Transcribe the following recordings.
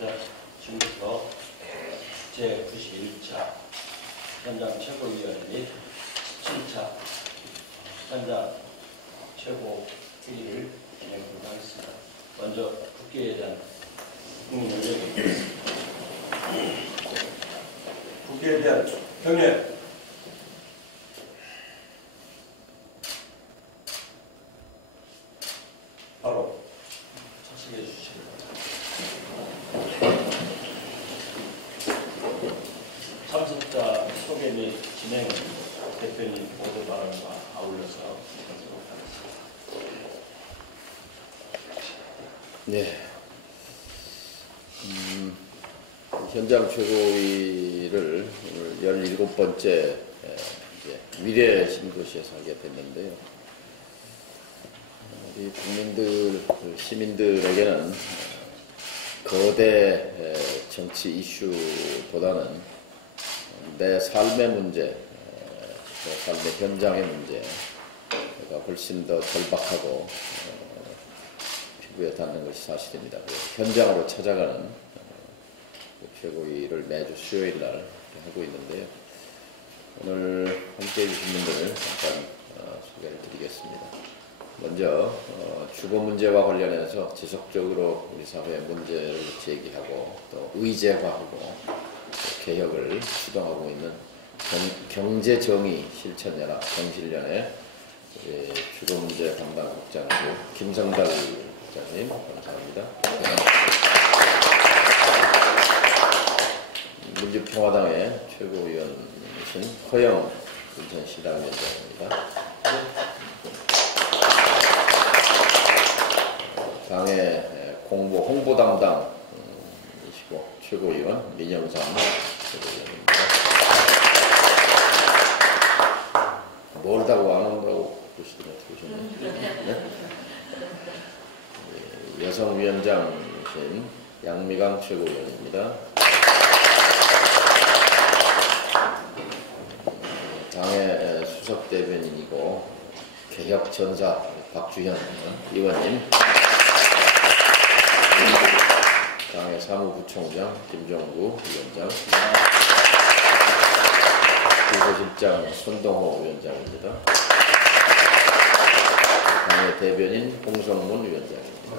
네, 지금부터 제91차 현장 최고위원 및 17차 현장 최고 회의를 진행하도록 하겠습니다. 먼저 국회에 대한 국민 연령입니다. 국회에 대한 경례. 바로 착수해 주시기 바랍니다. 참석자 소개 및 진행은 대표님 모두 발언과 아울러서 하도록 하겠습니다. 네. 현장 최고위를 오늘 17번째 미래 신도시에서 하게 됐는데요. 우리 국민들, 시민들에게는 거대 정치 이슈보다는 내 삶의 문제, 내 삶의 현장의 문제가 훨씬 더 절박하고 피부에 닿는 것이 사실입니다. 현장으로 찾아가는 최고위를 매주 수요일 날 하고 있는데요. 오늘 함께해 주신 분들을 잠깐 소개를 드리겠습니다. 먼저 주거 문제와 관련해서 지속적으로 우리 사회의 문제를 제기하고 또 의제화하고 개혁을 추동하고 있는 경제정의 실천연합 경실련의 주거 문제 담당 국장이고 김성달 국장님 감사합니다. 민주평화당의 최고위원이신 허영 인천시당위원장입니다. 당의 홍보 담당이시고 최고위원 민영삼 최고위원입니다. 멀다고 안 온다고 그러시더니 어떻게 오셨나요? 여성위원장이신 양미강 최고위원입니다. 당의 수석대변인이고 개혁전사 박주현 의원님, 당의 사무부총장 김정구 위원장, 비서실장 손동호 위원장입니다. 당의 대변인 홍성문 위원장입니다.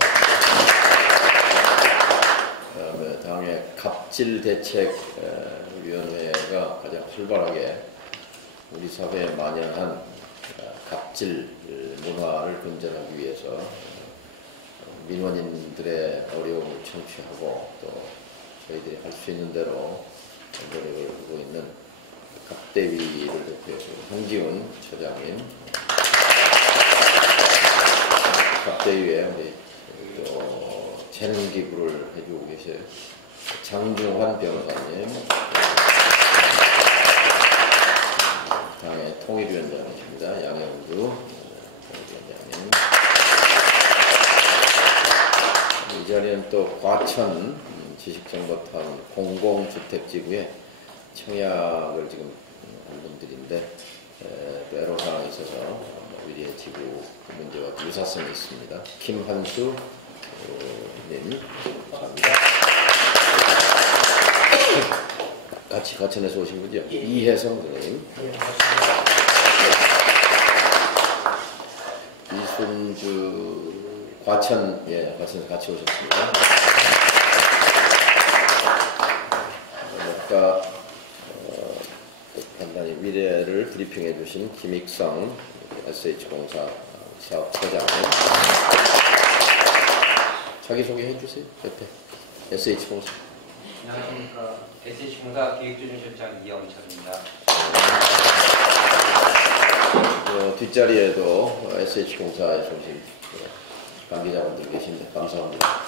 그다음에 당의 갑질대책위원회가 가장 활발하게 우리 사회에 만연한 갑질 문화를 근절하기 위해서 민원인들의 어려움을 청취하고 또 저희들이 할 수 있는 대로 노력을 하고 있는 갑대위를 대표해서 한기훈 처장님, 갑대위에 우리 또 재능 기부를 해주고 계신 장중환 변호사님, 당의 통일위원장이십니다. 양영주 위원장님. 이 자리는 또 과천 지식정보타운 공공주택지구에 청약을 지금 한 분들인데 또 애로사항이 있어서 위례 지구 문제와 유사성이 있습니다. 김한수 님 감사합니다. 같이 과천에서 오신 분이요. 이혜성 선생님, 이순주 과천, 과천에서 같이 오셨습니다. 아까 간단히 미래를 브리핑해 주신 김익성 SH공사 사업처장님, 자기소개 해주세요. 옆에 SH공사. 안녕하십니까. SH공사 기획조정실장 이영철입니다. 뒷자리에도 SH공사의 중심 관계자분들 계신데 감사합니다.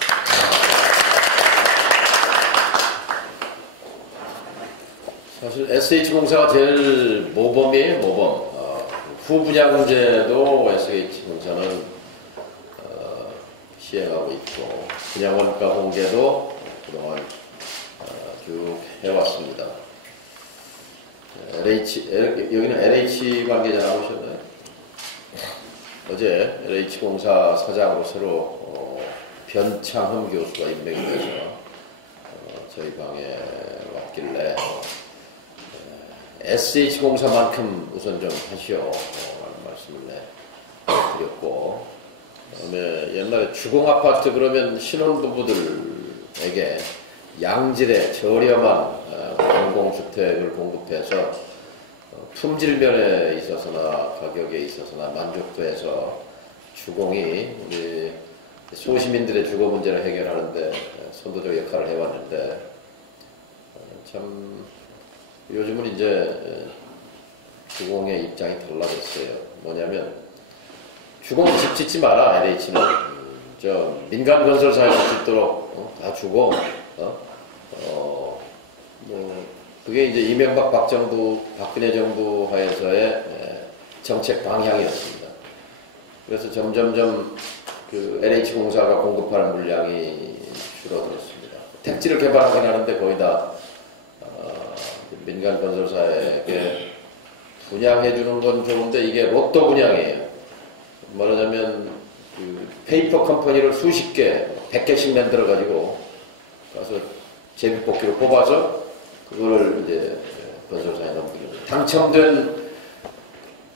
사실 SH공사가 제일 모범이에요, 모범. 후분야 문제도 SH공사는 시행하고 있고 분양원가 공개도 그동안 쭉 해왔습니다. 여기는 LH 관계자 나오셨나요? 어제 LH공사 사장으로 새로 변창흠 교수가 임명이 돼서 저희 방에 왔길래 SH공사만큼 우선 좀 하시오 라는 말씀을 드렸고, 그다음에 옛날에 주공아파트 그러면 신혼부부들에게 양질의 저렴한 공공주택을 공급해서 품질 면에 있어서나 가격에 있어서나 만족도에서 주공이 우리 소시민들의 주거 문제를 해결하는데 선도적 역할을 해왔는데, 참 요즘은 이제 주공의 입장이 달라졌어요. 뭐냐면 주공 집 짓지 마라, LH는 저 민간 건설사에서 짓도록 다 주고 뭐 그게 이제 이명박 박근혜 정부 하에서의 정책 방향이었습니다. 그래서 점점점 그 LH공사가 공급하는 물량이 줄어들었습니다. 택지를 개발하긴 하는데 거의 다 민간 건설사에게 분양해주는 건 좋은데 이게 로또 분양이에요. 말하자면 그 페이퍼 컴퍼니를 수십 개, 100개씩 만들어가지고 가서 제비뽑기로 뽑아서 그거를 이제 건설사에 넘기는. 당첨된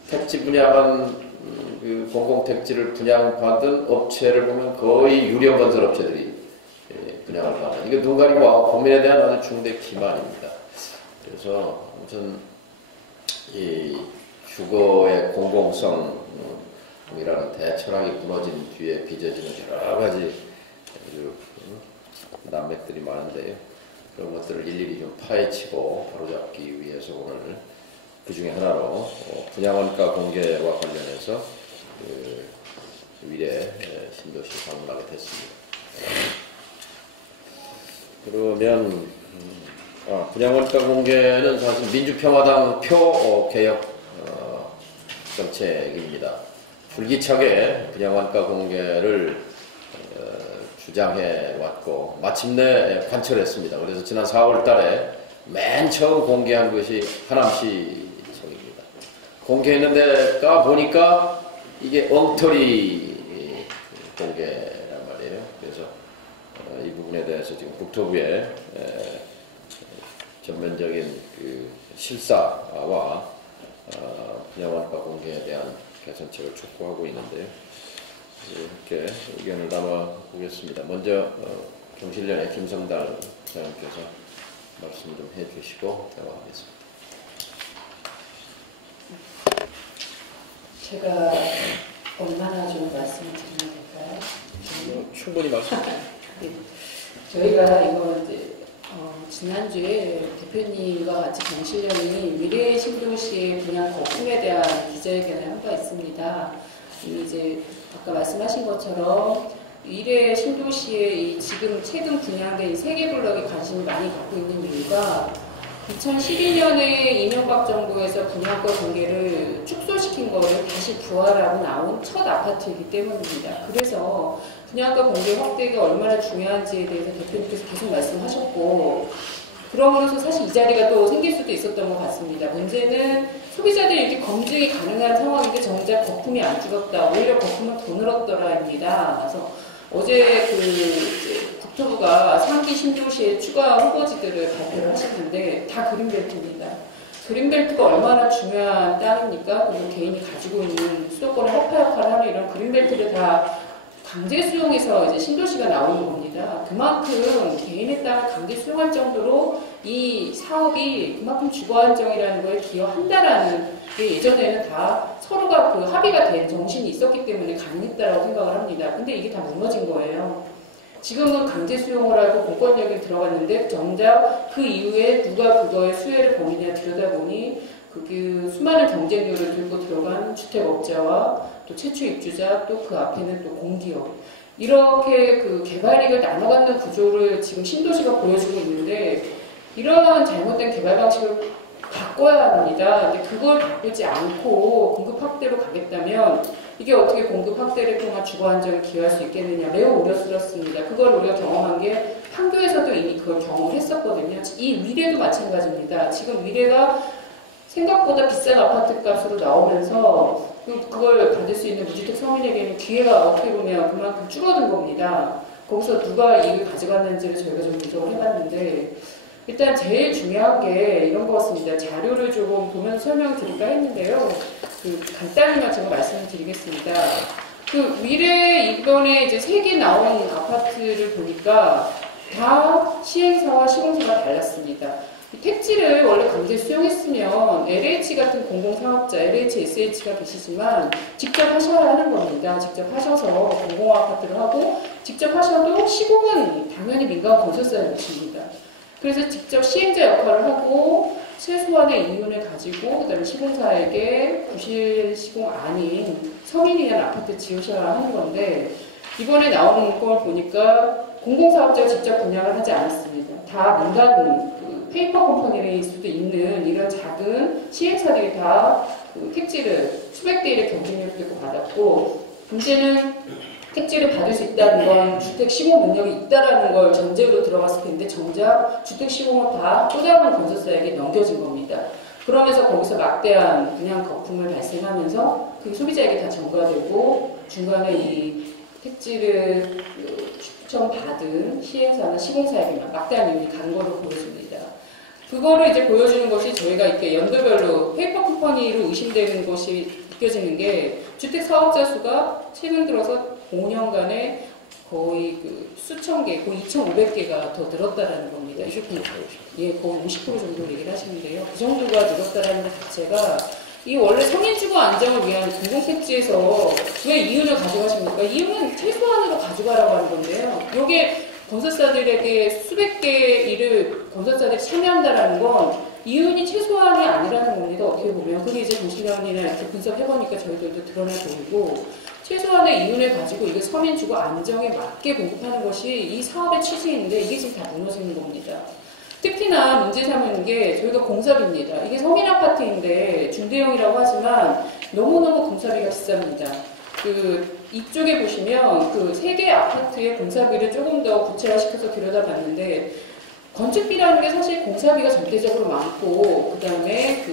택지 분양한 그 공공택지를 분양받은 업체를 보면 거의 유령 건설 업체들이 분양을 받아요. 이게 눈 가리고 고민에 대한 아주 중대 기만입니다. 그래서 아무튼 이 주거의 공공성이라는 대철학이 무너진 뒤에 빚어지는 여러 가지 난맥들이 많은데요. 그런 것들을 일일이 좀 파헤치고 바로잡기 위해서 오늘 그 중에 하나로 분양원가 공개와 관련해서 그 위례 신도시 방문하게 됐습니다. 그러면 분양원가 공개는 사실 민주평화당 표 개혁 정책입니다. 줄기차게 분양원가 공개를 주장해 왔고 마침내 관철했습니다. 그래서 지난 4월 달에 맨 처음 공개한 것이 하남시청입니다. 공개했는데 보니까 이게 엉터리 공개란 말이에요. 그래서 이 부분에 대해서 지금 국토부에 전면적인 그 실사와 분양원가 공개에 대한 개선책을 촉구하고 있는데요. 이렇게 의견을 담아 보겠습니다. 먼저 경실련의 김성달 부장님께서 말씀 좀 해주시고 대화하겠습니다. 제가 얼마나 좀 말씀을 드리면 될까요? 충분히 말씀. 네. 저희가 이거 이제 지난주에 대표님과 같이 경실련이 미래 신도시의 분양 거품에 대한 기자회견을 한 바 있습니다. 이제 아까 말씀하신 것처럼 미래 신도시의 이 지금 최근 분양된 3개 블록에 관심을 많이 갖고 있는 이유가 2012년에 이명박 정부에서 분양가 공개를 축소시킨 거를 다시 부활하고 나온 첫 아파트이기 때문입니다. 그래서 분양가 공개 확대가 얼마나 중요한지에 대해서 대표님께서 계속 말씀하셨고, 그러면서 사실 이 자리가 또 생길 수도 있었던 것 같습니다. 문제는 소비자들이 이렇게 검증이 가능한 상황인데 정작 거품이 안 줄었다. 오히려 거품은 더 늘었더라입니다. 그래서 어제 국토부가 상기 신도시의 추가 후보지들을 발표를 하셨는데 다 그린벨트입니다. 그린벨트가 얼마나 중요한 땅입니까? 그리고 개인이 가지고 있는 수도권의 허파 역할을 하는 이런 그린벨트를 다 강제 수용해서 이제 신도시가 나오는 겁니다. 그만큼 개인의 땅을 강제 수용할 정도로 이 사업이 그만큼 주거 안정이라는 거에 기여한다라는 게 예전에는 다 서로가 그 합의가 된 정신이 있었기 때문에 가능했다라고 생각을 합니다. 근데 이게 다 무너진 거예요. 지금은 강제 수용을 하고 공권력이 들어갔는데 정작 그 이후에 누가 그거의 수혜를 범위냐 들여다보니 그 수많은 경쟁률을 들고 들어간 주택업자와 또 최초 입주자 또 그 앞에는 또 공기업 이렇게 그 개발이익을 나눠갖는 구조를 지금 신도시가 보여주고 있는데 이런 잘못된 개발 방식을 바꿔야 합니다. 근데 그걸 바꾸지 않고 공급 확대로 가겠다면 이게 어떻게 공급 확대를 통한 주거 안정에 기여할 수 있겠느냐 매우 우려스럽습니다. 그걸 우리가 경험한 게 판교에서도 이미 그걸 경험했었거든요. 이 위례도 마찬가지입니다. 지금 위례가 생각보다 비싼 아파트 값으로 나오면서 그걸 받을 수 있는 무주택 서민에게는 기회가 어떻게 보면 그만큼 줄어든 겁니다. 거기서 누가 이익을 가져갔는지를 저희가 좀 분석을 해봤는데 일단 제일 중요한 게 이런 거였습니다. 자료를 조금 보면서 설명드릴까 했는데요. 간단히만 제가 말씀을 드리겠습니다. 위례 이번에 이제 3개 나온 아파트를 보니까 다 시행사와 시공사가 달랐습니다. 택지를 원래 강제 수용했으면 LH 같은 공공사업자, LH, SH가 계시지만 직접 하셔야 하는 겁니다. 직접 하셔서 공공아파트를 하고 직접 하셔도 시공은 당연히 민간 건설사에 묻힙니다. 그래서 직접 시행자 역할을 하고 최소한의 이윤을 가지고 그다음에 시공사에게 부실 시공 아닌 성인이 위한 아파트 지으셔야 하는 건데 이번에 나오는 걸 보니까 공공사업자가 직접 분양을 하지 않았습니다. 다 민간 페이퍼 컴퍼니일 수도 있는 이런 작은 시행사들이 다 택지를 수백 대 1의 경쟁력을 듣고 받았고 문제는 택지를 받을 수 있다는 건 주택 시공 능력이 있다라는 걸 전제로 들어갔을 텐데 정작 주택 시공은 다 또 다른 건설사에게 넘겨진 겁니다. 그러면서 거기서 막대한 분양 거품을 발생하면서 그 소비자에게 다 전가되고 중간에 이 택지를 추천받은 시행사나 시공사에게만 막대한 이윤이 가는 걸로 보여집니다. 그거를 이제 보여주는 것이 저희가 이렇게 연도별로 페이퍼 컴퍼니로 의심되는 것이 느껴지는 게 주택 사업자 수가 최근 들어서 5년간에 거의 수천 개, 거의 2,500개가 더 늘었다라는 겁니다. 이게 거의 50% 정도 얘기를 하시는데요. 그 정도가 늘었다라는 것 자체가 이 원래 성인주거 안정을 위한 공공택지에서 왜 이윤을 가져가십니까? 이윤은 최소한으로 가져가라고 하는 건데요. 이게 건설사들에게 수백 개의 일을 건설사들이 참여한다라는 건 이윤이 최소한이 아니라는 겁니다. 어떻게 보면. 그게 이제 도시련이나 이렇게 분석해보니까 저희들도 드러나 보이고 최소한의 이윤을 가지고 이게 서민주거 안정에 맞게 공급하는 것이 이 사업의 취지인데 이게 지금 다 무너지는 겁니다. 특히나 문제 삼는 게 저희가 공사비입니다. 이게 서민아파트인데 중대형이라고 하지만 너무너무 공사비가 비쌉니다. 이쪽에 보시면 3개 아파트의 공사비를 조금 더 구체화시켜서 들여다봤는데 건축비라는 게 사실 공사비가 절대적으로 많고 그 다음에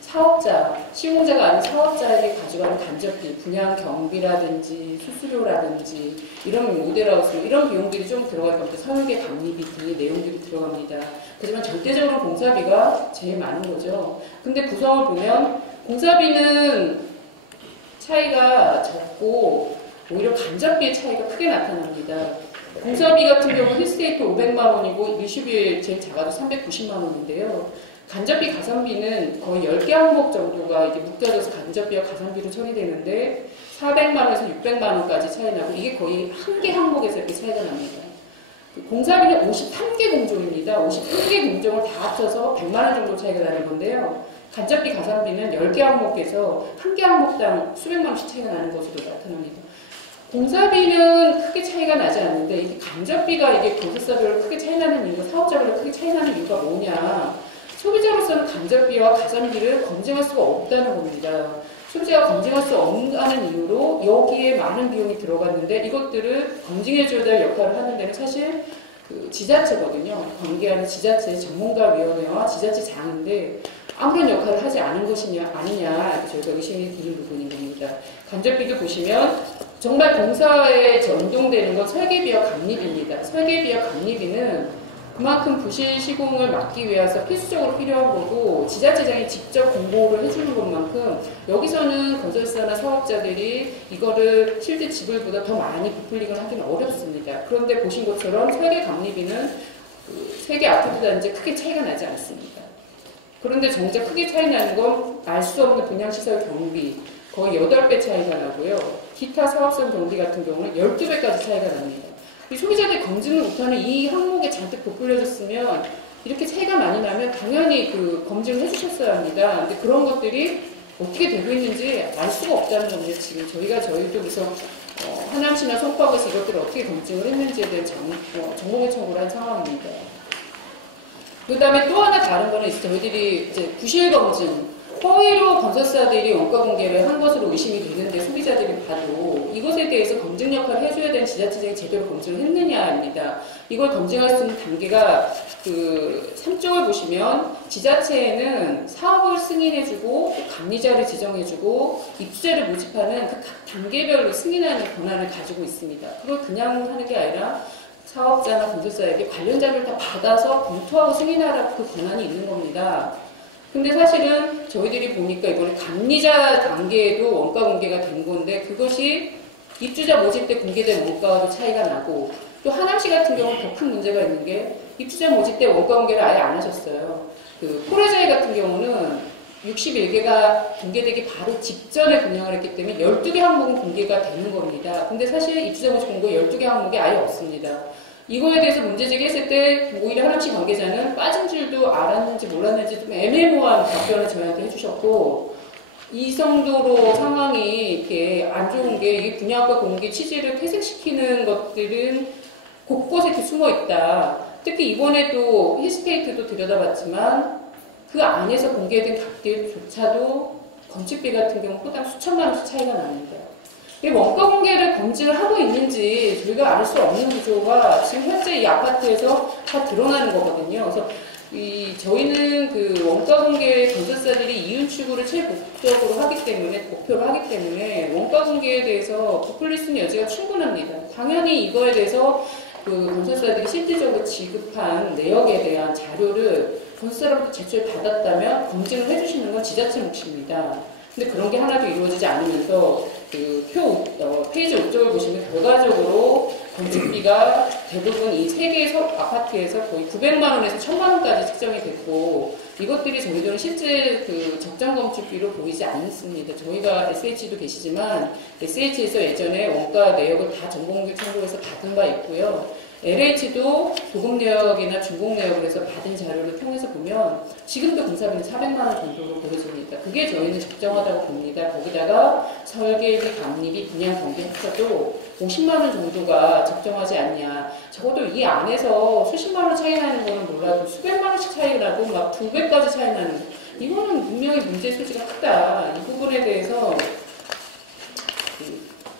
사업자, 시공자가 아닌 사업자에게 가져가는 간접비, 분양 경비라든지 수수료라든지 이런 모델하우스 이런 비용들이 좀 들어갈 겁니다. 설계 감리비 등의 내용들이 들어갑니다. 하지만 절대적으로 공사비가 제일 많은 거죠. 근데 구성을 보면 공사비는 차이가 적고 오히려 간접비의 차이가 크게 나타납니다. 공사비 같은 경우 힐스테이트 500만 원이고 미슈빌 제일 작아도 390만 원인데요. 간접비 가성비는 거의 10개 항목 정도가 이게 묶여져서 간접비와 가성비로 처리되는데 400만 원에서 600만 원까지 차이 나고 이게 거의 한 개 항목에서 이렇게 차이가 납니다. 공사비는 53개 공종입니다. 53개 공종을 다 합쳐서 100만 원 정도 차이가 나는 건데요. 간접비 가성비는 10개 항목에서 한 개 항목당 수백만 원씩 차이가 나는 것으로 나타납니다. 공사비는 크게 차이가 나지 않는데 이게 간접비가 이게 건설사별로 크게 차이 나는 이유가 사업자별로 크게 차이 나는 이유가 뭐냐? 소비자로서는 간접비와 가성비를 검증할 수가 없다는 겁니다. 소비자가 검증할 수 없다는 이유로 여기에 많은 비용이 들어갔는데 이것들을 검증해줘야 될 역할을 하는 데는 사실 지자체거든요. 관계하는 지자체 전문가위원회와 지자체장인데 아무런 역할을 하지 않은 것이냐 아니냐 저희가 의심이 드는 부분인 겁니다. 간접비도 보시면 정말 공사에 전동되는 건 설계비와 감리비입니다. 설계비와 감리비는 그만큼 부실 시공을 막기 위해서 필수적으로 필요한 거고 지자체장이 직접 공고를 해주는 것만큼 여기서는 건설사나 사업자들이 이거를 실제 지불보다 더 많이 부풀리거나 하기는 어렵습니다. 그런데 보신 것처럼 설계 감리비는 3개 아파트 단지 크게 차이가 나지 않습니다. 그런데 정작 크게 차이 나는 건 알 수 없는 분양시설 경비 거의 8배 차이가 나고요. 기타 사업성 경비 같은 경우는 12배까지 차이가 납니다. 이 소비자들이 검증을 못하는 이 항목에 잔뜩 부풀려졌으면 이렇게 차이가 많이 나면 당연히 검증을 해주셨어야 합니다. 근데 그런 것들이 어떻게 되고 있는지 알 수가 없다는 겁니다. 지금 저희도 그래서 하남시나 송파구에서 이것들을 어떻게 검증을 했는지에 대한 정보 요청을 한 상황입니다. 그 다음에 또 하나 다른 거는 저희들이 이제 부실 검증 허위로 건설사들이 원가 공개를 한 것으로 의심이 되는데 소비자들이 봐도 이것에 대해서 검증 역할을 해줘야 되는 지자체장이 제대로 검증을 했느냐입니다. 이걸 검증할 수 있는 단계가 그 3쪽을 보시면 지자체에는 사업을 승인해주고 감리자를 지정해주고 입주자를 모집하는 그 각 단계별로 승인하는 권한을 가지고 있습니다. 그걸 그냥 하는 게 아니라 사업자나 건설사에게 관련 자료를 다 받아서 검토하고 승인하라고 그 권한이 있는 겁니다. 근데 사실은 저희들이 보니까 이번에 감리자 단계에도 원가 공개가 된 건데 그것이 입주자 모집 때 공개된 원가와도 차이가 나고 또 하남시 같은 경우는 더 큰 문제가 있는 게 입주자 모집 때 원가 공개를 아예 안 하셨어요. 그 포레자이 같은 경우는 61개가 공개되기 바로 직전에 분양을 했기 때문에 12개 항목은 공개가 되는 겁니다. 근데 사실 입주자 모집 공고 12개 항목이 아예 없습니다. 이거에 대해서 문제 제기했을 때 오히려 하남시 관계자는 빠진 줄도 알았는지 몰랐는지 좀 애매모호한 답변을 저희한테 해주셨고 이 정도로 상황이 이렇게 안 좋은 게 이 분양가 공개 취지를 퇴색시키는 것들은 곳곳에 이렇게 숨어 있다. 특히 이번에도 힐스테이트도 들여다봤지만 그 안에서 공개된 값들조차도 건축비 같은 경우 호당 수천만 원씩 차이가 납니다. 이 원가 공개를 검증을 하고 있는지 저희가 알 수 없는 구조가 지금 현재 이 아파트에서 다 드러나는 거거든요. 그래서 저희는 그 원가 공개 건설사들이 이윤 추구를 최목적으로 하기 때문에, 목표로 하기 때문에 원가 공개에 대해서 부풀릴 수 있는 여지가 충분합니다. 당연히 이거에 대해서 그 건설사들이 실질적으로 지급한 내역에 대한 자료를 건설사로부터 제출받았다면 검증을 해주시는 건 지자체 몫입니다. 근데 그런 게 하나도 이루어지지 않으면서 그 페이지 5쪽을 보시면 결과적으로 건축비가 대부분 이 세 개의 아파트에서 거의 900만 원에서 1000만 원까지 측정이 됐고 이것들이 저희들은 실제 그 적정 건축비로 보이지 않습니다. 저희가 SH도 계시지만 SH에서 예전에 원가 내역을 다 전공공개 청구해서 받은 바 있고요. LH도 도급 내역이나 준공 내역을 해서 받은 자료를 통해서 보면 지금도 공사비는 400만 원 정도로 보여집니다. 그게 저희는 적정하다고 봅니다. 거기다가 설계비, 감리비, 분양 경비 합쳐도 50만 원 정도가 적정하지 않냐. 적어도 이 안에서 수십만 원 차이 나는 거는 몰라도 수백만 원씩 차이 나고 막 2배까지 차이 나는 거. 이거는 분명히 문제 소지가 크다. 이 부분에 대해서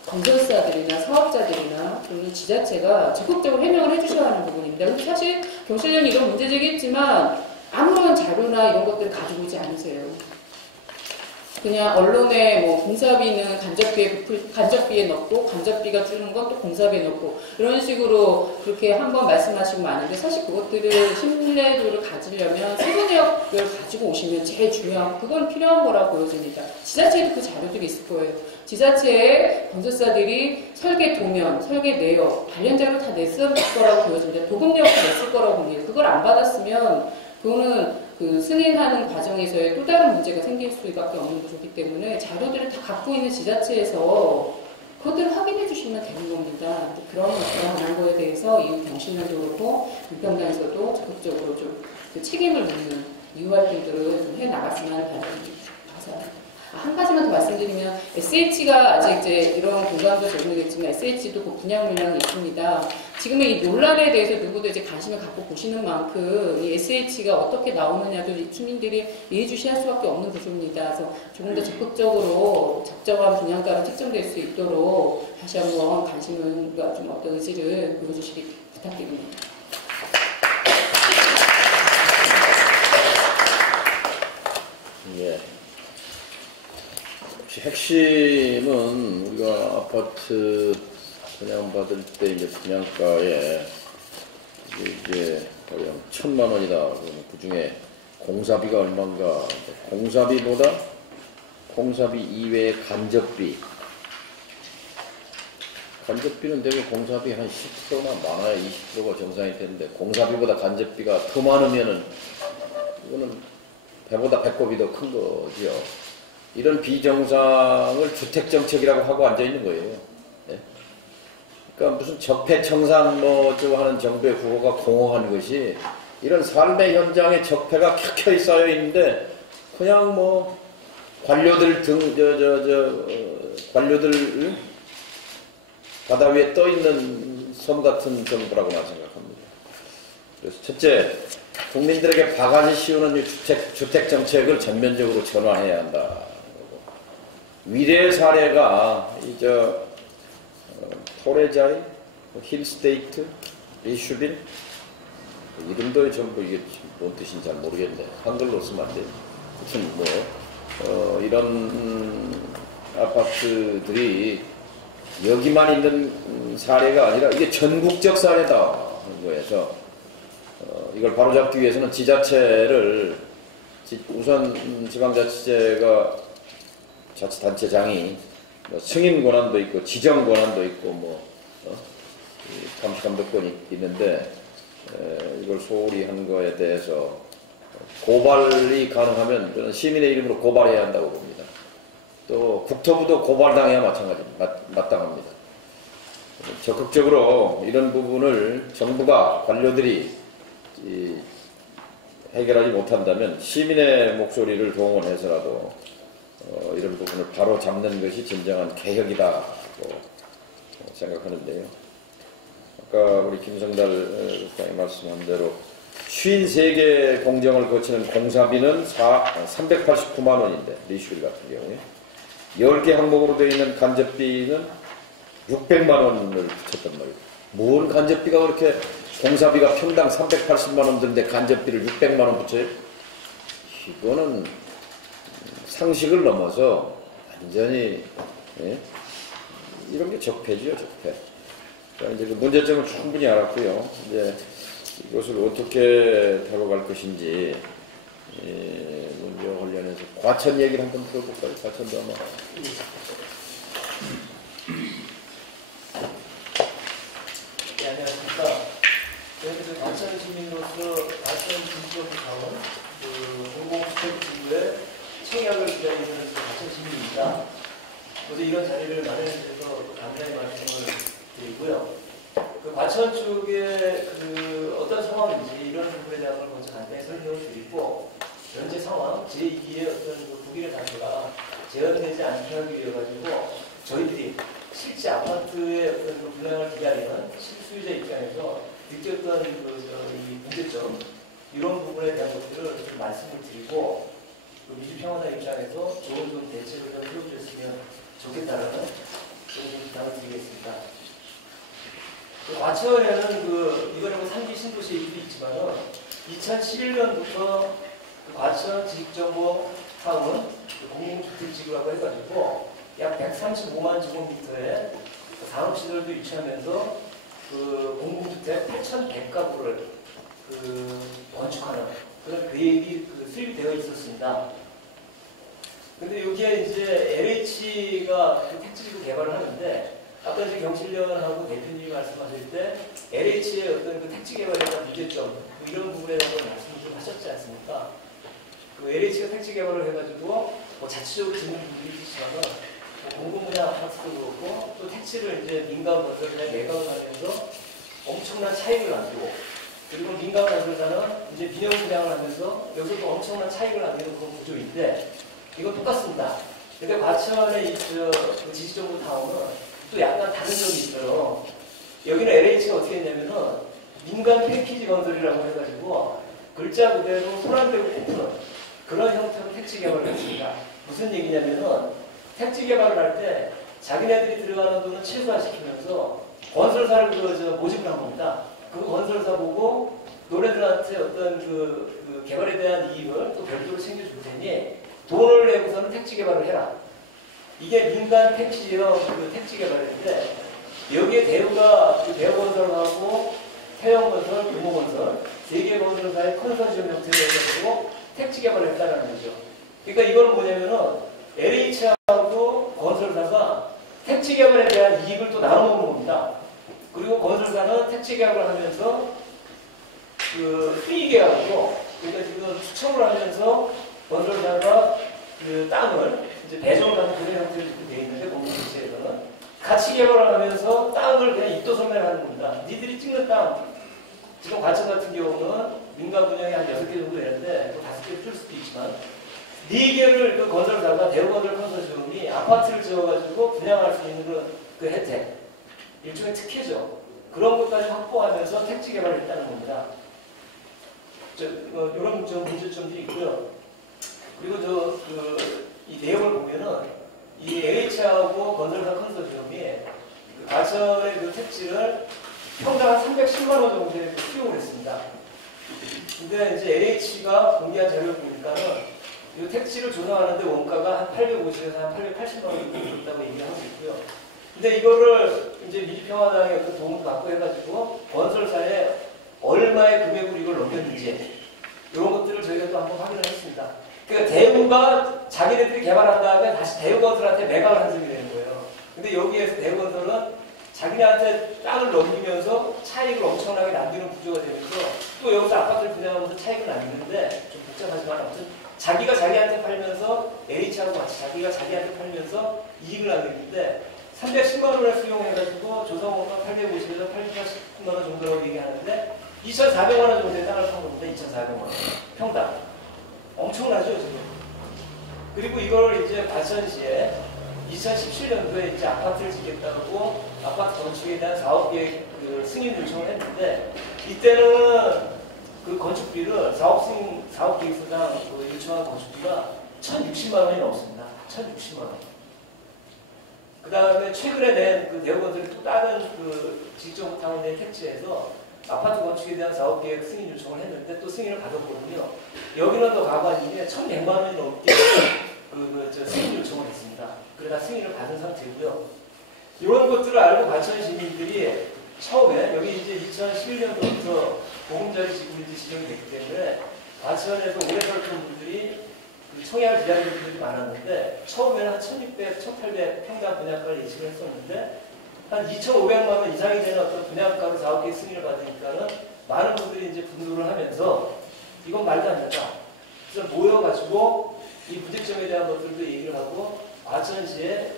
건설사들이나 사업자들이나 또는 지자체가 적극적으로 해명을 해주셔야 하는 부분입니다. 근데 사실 경실련이 이런 문제 제기했지만 아무런 자료나 이런 것들을 가지고 오지 않으세요. 그냥 언론에 뭐 공사비는 간접비에 넣고 간접비가 주는 건 또 공사비에 넣고 이런 식으로 그렇게 한번 말씀하시고 마는데 사실 그것들을 신뢰도를 가지려면 세부 내역을 가지고 오시면 제일 중요하고 그건 필요한 거라고 보여집니다. 지자체에도 그 자료들이 있을 거예요. 지자체에 건설사들이 설계 도면, 설계 내역, 관련 자료 다 냈을 거라고 보여집니다. 도급 내역도 냈을 거라고 봅니다. 그걸 안 받았으면 그거는 그 승인하는 과정에서의 또 다른 문제가 생길 수밖에 없는 것이기 때문에 자료들을 다 갖고 있는 지자체에서 그것들을 확인해 주시면 되는 겁니다. 그런 관한 거에 대해서 이후 경신련도 그렇고 불평당에서도 적극적으로 좀 그 책임을 묻는 이후 활동들을 좀 해 나갔으면 하는 바람입니다. 감사합니다. 한 가지만 더 말씀드리면 SH가 아직 이제 이런 공간도 적용되겠지만 SH도 그 분양 물량이 있습니다. 지금의 이 논란에 대해서 누구도 이제 관심을 갖고 보시는 만큼 이 SH가 어떻게 나오느냐도 주민들이 예의주시할 수밖에 없는 구조입니다. 그래서 조금 더 적극적으로 적정한 분양가로 책정될 수 있도록 다시 한번 관심과 좀 어떤 의지를 보여주시기 부탁드립니다. 예. 핵심은 우리가 아파트 분양받을 때 이제 분양가에 이제 가령 1000만 원이다. 그러면 그 중에 공사비가 얼마인가? 공사비보다 공사비 이외의 간접비. 간접비는 대개 공사비 한 10%나 많아야 20%가 정상이 되는데 공사비보다 간접비가 더 많으면은 이거는 배보다 배꼽이 더 큰 거지요. 이런 비정상을 주택정책이라고 하고 앉아있는 거예요. 네? 그러니까 무슨 적폐청산 저 하는 정부의 구호가 공허한 것이 이런 삶의 현장에 적폐가 켜켜이 쌓여 있는데 그냥 뭐 관료들 관료들 바다 위에 떠 있는 섬 같은 정부라고 난 생각합니다. 그래서 첫째, 국민들에게 바가지 씌우는 이 주택 정책을 전면적으로 전환해야 한다. 위례 사례가 토레자이, 힐스테이트, 리슈빌 이름도 전부 이게 뭔 뜻인지 잘 모르겠네. 한글로 쓰면 안 돼요. 무슨 이런 아파트들이 여기만 있는 사례가 아니라 이게 전국적 사례다. 그래서 이걸 바로잡기 위해서는 지자체를 우선 지방자치제가 자치단체장이 승인 권한도 있고 지정 권한도 있고 감시 감독권이 있는데 이걸 소홀히 한 거에 대해서 고발이 가능하면 저는 시민의 이름으로 고발해야 한다고 봅니다. 또 국토부도 고발당해야 마땅합니다. 적극적으로 이런 부분을 정부가 관료들이 해결하지 못한다면 시민의 목소리를 동원해서라도 이런 부분을 바로 잡는 것이 진정한 개혁이다고 생각하는데요. 아까 우리 김성달 국장이 말씀한 대로 53개 공정을 거치는 공사비는 389만 원인데 리슈빌 같은 경우에 10개 항목으로 되어 있는 간접비는 600만 원을 붙였단 말이에요. 뭔 간접비가 그렇게 공사비가 평당 380만 원 드는데 간접비를 600만 원 붙여요? 이거는 상식을 넘어서 완전히 이런 게 적폐지요, 적폐. 그러니까 이제 그 문제점을 충분히 알았고요. 이제 이것을 어떻게 다뤄갈 것인지 문제와 관련해서 과천 얘기를 한번 들어볼까요? 과천도 아마. 네, 안녕하십니까. 저희는 과천 시민으로서 과천 중지역 가온 공공주택지구의 청약을 기다리는 과천 시민입니다. 모두 이런 자리를 마련해 주셔서 감사의 말씀을 드리고요. 그 과천 쪽에 어떤 상황인지 이런 부분에 대한 걸 먼저 간단히 설명을 드리고 현재 상황, 제2기의 어떤 국민의 단체가 재현되지 않게 하기 위해 가지고 저희들이 실제 아파트의 어떤 분양을 기다리는 실수요자 입장에서 느꼈던 이 문제점 이런 부분에 대한 것들을 좀 말씀을 드리고 민주평화당 입장에서 좋은 대책을 좀 세워주셨으면 좋겠다는 부탁을 드리겠습니다. 과천에는 이번에 3기 신도시 얘기도 있지만은 2011년부터 과천 지식정보 타운 공공주택지구라고 해가지고 약 135만 제곱미터의 상업시설도 유치하면서 공공주택 8,100가구를 건축하는 그런 계획이 수립이 되어 있었습니다. 근데 여기에 이제 LH가 택지지구 개발을 하는데 아까 이제 경실련하고 대표님이 말씀하실 때 LH의 어떤 택지 개발에 대한 문제점 이런 부분에 대한 말씀을 좀 하셨지 않습니까? LH가 택지 개발을 해가지고 자체적으로 짓는 부분이 있지만은 공공분야 아파트도 그렇고 또 택지를 이제 민간 건설에 매각을 하면서 엄청난 차익을 남기고 그리고 민간 건설사는 이제 민영 분양을 하면서 여기서도 엄청난 차익을 남기는 그런 구조인데 이건 똑같습니다. 근데 과천의 이 지식정보 타운은 또 약간 다른 점이 있어요. 여기는 LH가 어떻게 했냐면은 민간 패키지 건설이라고 해가지고 글자 그대로 손 안 대고 오픈은 그런 형태로 택지 개발을 했습니다. 무슨 얘기냐면은 택지 개발을 할 때 자기네들이 들어가는 돈을 최소화시키면서 건설사를 모집을 한 겁니다. 그 건설사 보고 너네들한테 어떤 개발에 대한 이익을 또 별도로 챙겨줄 테니 돈을 내고서는 택지 개발을 해라. 이게 민간 택지형 택지 개발인데 여기에 대우가 대우건설하고 태영건설, 금호건설 3개 건설사의 컨소시엄 형태로 해가지고 택지 개발을 했다는 거죠. 그러니까 이건 뭐냐면은 LH하고 건설사가 택지 개발에 대한 이익을 또 나눠먹는 겁니다. 그리고 건설사는 택지 개발을 하면서 수익계약으로 그러니까 지금 추첨을 하면서 건설사가 땅을 이제 배정을 하는 그런 형태로 되어 있는데 공공주택에서는 가치 개발을 하면서 땅을 그냥 입도선매를 하는 겁니다. 니들이 찍는 땅 지금 과천 같은 경우는 민간 분양이 한 6개 정도 되는데 또 5개 풀 수도 있지만 4개를 건설사가 대우건설 컨소시엄이 아파트를 지어가지고 분양할 수 있는 그 혜택 일종의 특혜죠. 그런 것까지 확보하면서 택지 개발을 했다는 겁니다. 이런 문제점들이 있고요. 그리고 이 내용을 보면은 이 LH하고 건설사 컨소시엄이 그 가천의 그 택지를 평당 한 310만 원 정도에 수용을 했습니다. 근데 이제 LH가 공개한 자료를 보니까는 이 택지를 조성하는데 원가가 한 850에서 한 880만 원 정도 들었다고 얘기를 하고 있고요. 근데 이거를 이제 민주평화당의 어떤 도움을 받고 해가지고 건설사에 얼마의 금액으로 이걸 넘겼는지 이런 것들을 저희가 또 한번 확인을 했습니다. 그러니까 대우가 자기네들이 개발한 다음에 다시 대우건설한테 매각을 한 셈이 되는 거예요. 근데 여기에서 대우건설은 자기네한테 땅을 넘기면서 차익을 엄청나게 남기는 구조가 되면서 또 여기서 아파트를 분양하면서 차익을 남기는데 좀 복잡하지만 아무튼 자기가 자기한테 팔면서 LH하고 같이 자기가 자기한테 팔면서 이익을 남기는데 310만 원을 수용해가지고 조성원가 850에서 880만 원 정도라고 얘기하는데 2,400만 원 정도의 땅을 판 겁니다. 2,400만 원 평당. 엄청나죠 지금. 그리고 이걸 이제 과천시에 2017년도에 이제 아파트를 짓겠다고 아파트 건축에 대한 사업계획 그 승인 요청을 했는데 이때는 그 건축비를 사업계획서상 그 요청한 건축비가 1,060만 원이 넘습니다. 1,060만 원. 그 다음에 최근에 낸 그 대우건설이 또 다른 그 직접 낸 택지에서 아파트 건축에 대한 사업계획 승인 요청을 했는데 또 승인을 받았거든요. 여기는 더 가관인 게 1,100만 원이 넘게 승인 요청을 했습니다. 그러다 승인을 받은 상태고요. 이런 것들을 알고 과천 시민들이 처음에 여기 이제 2011년도부터 보금자리 지구인지 지정이 됐기 때문에 과천에서 오래 살던 분들이 청약을 기다리는 분들이 많았는데 처음에는 한 1,600, 1,800 평당 분양가를 예측을 했었는데 한 2,500만 원 이상이 되는 어떤 분양가로 사업계획 승인을 받으니까는 많은 분들이 이제 분노를 하면서 이건 말도 안 된다. 그래서 모여가지고 이 문제점에 대한 것들도 얘기를 하고 과천시에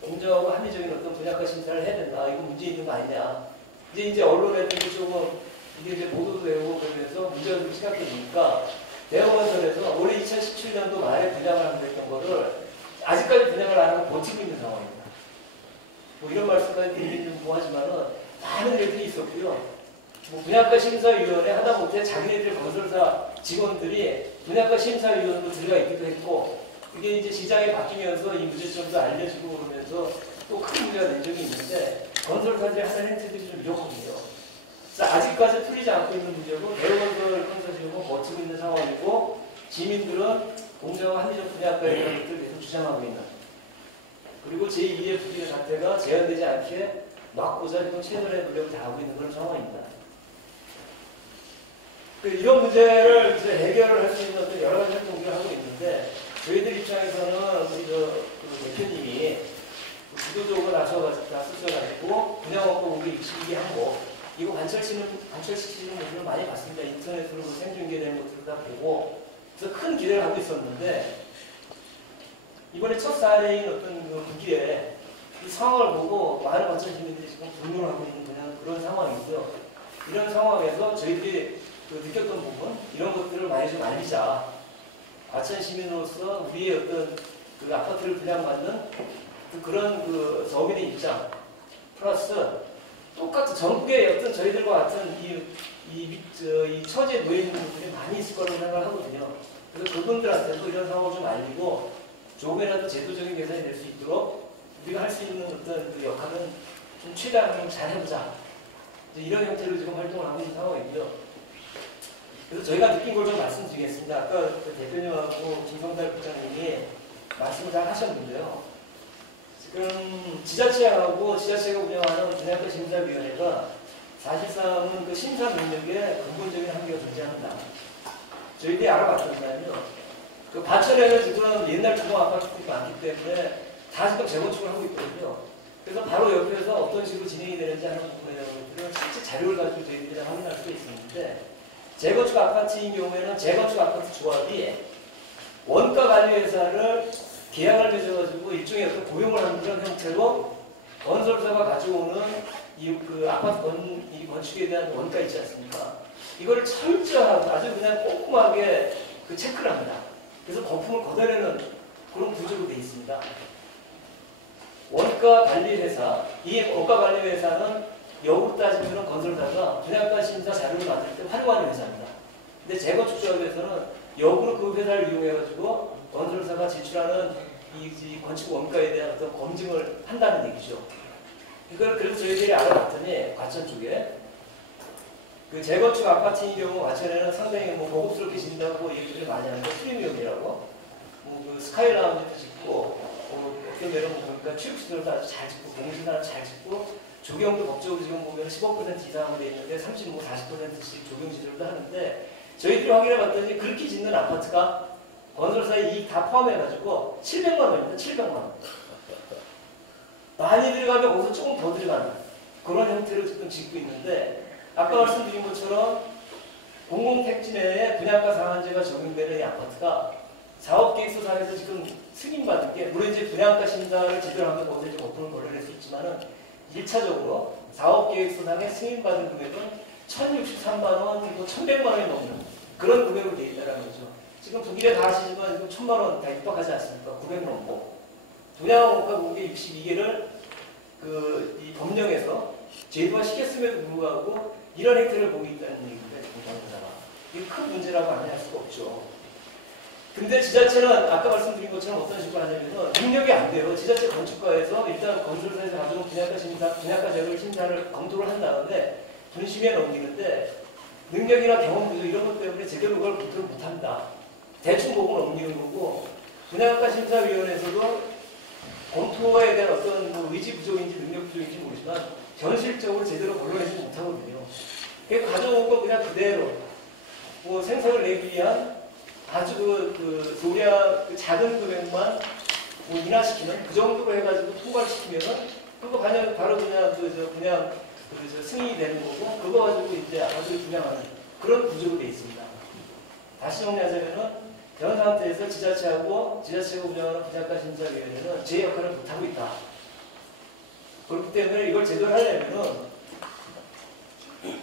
공정하고 합리적인 어떤 분양가 심사를 해야 된다. 이거 문제 있는 거 아니냐. 이제 언론에들이 조금 이게 이제 보도도 되고 그러면서 문제가 좀 시작되니까 대우건설에서 올해 2017년도 말에 분양을 하면 됐던 거를 아직까지 분양을 안 하고 버티고 있는 상황입니다. 뭐 이런 말씀까지 드리긴 좀 뭐하지만은 많은 일들이 있었고요. 뭐 분양가 심사위원회 하다못해 자기네들 건설사 직원들이 분양가 심사위원으로 들어가 있기도 했고 이게 이제 시장이 바뀌면서 이 문제점도 알려지고 그러면서 또 큰 문제가 된 적이 있는데 건설사들이 하는 행태들이 좀 미혹하군요. 그래서 아직까지 풀리지 않고 있는 문제고 대우건설 컨소시엄은 버티고 있는 상황이고 시민들은 공정한 합리적 분양가에 대한 것들을 계속 주장하고 있는 그리고 제2의 부지의 사태가 재현되지 않게 막고자 지금 최선의 노력을 다하고 있는 그런 상황입니다. 이런 문제를 이제 해결을 할 수 있는 어떤 여러 가지 활동들을 하고 있는데 저희들 입장에서는 우리 그 대표님이 구도적으로 나서가지고 분양업과 우리 익히게 하고 이거 관철시키는 분들을 많이 봤습니다. 인터넷으로 생중계되는 것들을 다 보고 그래서 큰 기대를 하고 있었는데 이번에 첫 사례인 어떤 그 부기에 이 상황을 보고 많은 과천 시민들이 지금 분노를 하고 있는 그런 상황이고요. 이런 상황에서 저희들이 느꼈던 부분 이런 것들을 많이 좀 알리자. 과천 시민으로서 우리의 어떤 그 아파트를 분양받는 그런 그 서민의 입장 플러스 똑같은 전국의 어떤 저희들과 같은 이 처지에 놓여 있는 분들이 많이 있을 거라고 생각을 하거든요. 그래서 그분들한테도 이런 상황을 좀 알리고 조금이라도 제도적인 개선이 될 수 있도록 우리가 할 수 있는 어떤 그 역할은 좀 최대한 잘 해보자. 이런 형태로 지금 활동을 하고 있는 상황이고요. 그래서 저희가 느낀 걸 좀 말씀드리겠습니다. 아까 그 대표님하고 김성달 부장님이 말씀을 잘 하셨는데요. 지금 지자체하고 지자체가 운영하는 분양가 심사위원회가 사실상은 그 심사 능력에 근본적인 한계가 존재한다. 저희들이 알아봤더니요. 그 과천에는 지금 옛날 주거 아파트들이 많기 때문에 다 지금 재건축을 하고 있거든요. 그래서 바로 옆에서 어떤 식으로 진행이 되는지 하는 부분에 대한 실제 자료를 가지고 저희들이 확인할 수가 있었는데 재건축 아파트인 경우에는 재건축 아파트 조합이 원가 관리회사를 계약을 맺어가지고 일종의 어떤 고용을 하는 그런 형태로 건설사가 가져오는 이 그 아파트 이 건축에 대한 원가 있지 않습니까? 이거를 철저하고 아주 그냥 꼼꼼하게 그 체크를 합니다. 그래서 거품을 걷어내는 그런 구조로 되어 있습니다. 원가 관리회사, 이 원가 관리회사는 역으로 따지면 건설사가 분양가 심사 자료를 만들 때 활용하는 회사입니다. 근데 재건축 조합에서는 역으로 그 회사를 이용해가지고 건설사가 제출하는 이 건축 원가에 대한 어떤 검증을 한다는 얘기죠. 이걸 그래서 저희들이 알아봤더니 과천 쪽에 그 재건축 아파트인 경우 과천에는 상당히 뭐 고급스럽게 짓는다고 얘기를 많이 하는데 프리미엄이라고 뭐 그 스카이라운지도 짓고 어떤 데는 보니까 취육시설도 아주 잘 짓고 공시사는 잘 짓고 조경도 법적으로 지금 보면 15% 이상으로 돼 있는데 30, 뭐 40%씩 조경시설도 하는데 저희들이 확인해봤더니 그렇게 짓는 아파트가 건설사의 이익 다 포함해가지고 700만 원입니다. 700만 원. 많이 들어가면 거기서 조금 더 들어가는 그런 형태로 지금 짓고 있는데 아까 말씀드린 것처럼 공공택지 내에 분양가 상한제가 적용되는 이 아파트가 사업계획서상에서 지금 승인받은 게 물론 이제 분양가 심사를 제대로 하면 거기서 좀 오픈을 걸려낼 수 있지만은 1차적으로 사업계획서상에 승인받은 금액은 1,063만 원, 뭐 1,100만 원이 넘는 그런 금액으로 되어 있다는 거죠. 지금 독일에 다 아시지만 지금 1,000만 원 다 입박하지 않습니까? 900 넘고 분양원가 공개 62개를 이 법령에서 제도화 시켰음에도 불구하고 이런 행태를 보고 있다는 얘기입니다. 공사가 이게 큰 문제라고 안 할 수가 없죠. 근데 지자체는 아까 말씀드린 것처럼 어떤 식으로 하냐면 능력이 안 돼요. 지자체 건축가에서 일단 건설사에서 가져온 분양가 제도를 심사를 검토를 한 다음에 분심에 넘기는데 능력이나 경험 부족 이런 것 때문에 제대로 그걸 검토를 못한다. 대충 보고 넘기는 거고 분양가 심사위원회에서도 검토에 대한 어떤 뭐 의지 부족인지 능력 부족인지 모르지만 현실적으로 제대로 걸러내지 못하거든요. 그러니까 가져온 거 그냥 그대로 뭐 생산을 내기 위한 아주 소량 작은 금액만 뭐 인하시키는 그 정도로 해가지고 통과를 시키면은 그거 바로 그냥 승인이 되는 거고 그거 가지고 이제 아파트를 분양하는 그런 구조로 되어 있습니다. 다시 정리하자면은 그런 상태에서 지자체가 운영하는 분양가 심사위원회는 제 역할을 못하고 있다. 그렇기 때문에 이걸 제대로 하려면은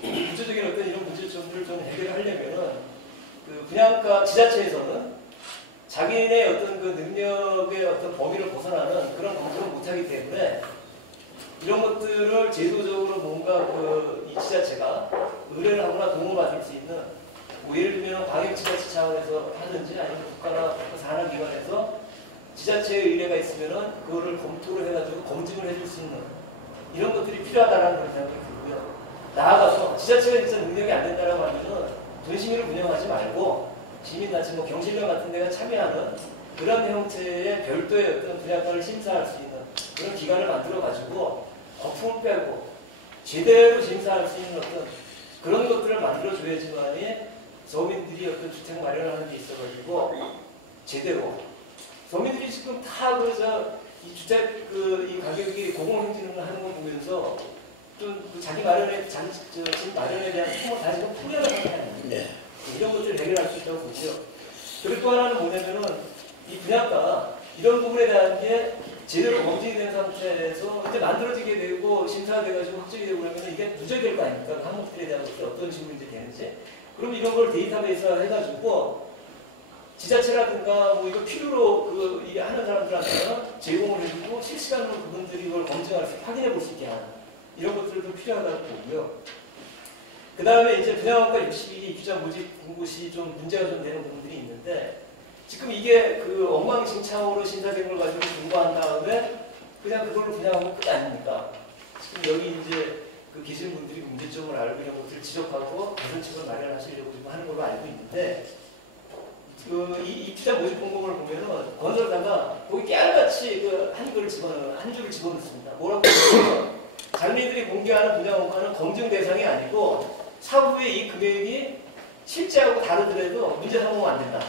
구조적인 어떤 이런 문제점들을 좀 해결하려면은 그 분양가 지자체에서는 자기네 어떤 그 능력의 어떤 범위를 벗어나는 그런 검토를 못하기 때문에 이런 것들을 제도적으로 뭔가 이 지자체가 의뢰를 하거나 도움을 받을 수 있는 뭐 예를 들면 광역지자체 차원에서 하든지 아니면 국가나 산하기관에서 지자체의 의뢰가 있으면은 그거를 검토를 해가지고 검증을 해줄 수 있는 이런 것들이 필요하다라는 그런 생각이 들고요. 나아가서 지자체가 진짜 능력이 안 된다라고 하면은 분심위를 운영하지 말고 시민단체 뭐 경실련 같은 데가 참여하는 그런 형태의 별도의 어떤 분양가를 심사할 수 있는 그런 기관을 만들어 가지고 거품을 빼고 제대로 심사할 수 있는 어떤 그런 것들을 만들어 줘야지만이 서민들이 어떤 주택 마련하는 데 있어 가지고 제대로 서민들이 지금 다 이 주택 이 가격이 고공행진을 하는 걸 보면서 좀 자기 집 마련에 대한 소망을 다 지금 포기하는 상태예요. 네. 이런 것들을 해결할 수 있다고 보고요. 그리고 또 하나는 뭐냐면은 이 분양가 이런 부분에 대한 게 제대로 검증이 된 상태에서 이제 만들어지게 되고 심사돼가지고 확정이 되고 그러면 이게 누적이 될 거 아닙니까? 항목들에 대한 것들 어떤 식으로 이제 되는지. 그럼 이런 걸 데이터베이스화 해가지고 지자체라든가 뭐 이거 필요로 이 하는 사람들한테는 제공을 해주고 실시간으로 그분들이 이걸 검증할 수 확인해 볼 수 있게 하는 이런 것들도 필요하다고 보고요. 그 다음에 이제 분양원가 62기 입주자 모집 공고시 좀 문제가 좀 되는 부분들이 있는데 지금 이게 엉망진창으로 심사된 걸 가지고 공고한 다음에 그냥 그걸로 분양하면 끝 아닙니까? 지금 여기 이제 계시는 분들이 문제점을 알고 이런 것들을 지적하고 개선책을 마련하시려고 지금 하는 걸로 알고 있는데 이 입주자 모집 공고를 보면은 건설사가 거기 깨알같이 한 줄을 집어넣습니다. 뭐라고 하냐면 장래들이 공개하는 분양원가는 검증 대상이 아니고 사후에 이 금액이 실제하고 다르더라도 문제 삼으면 안 된다.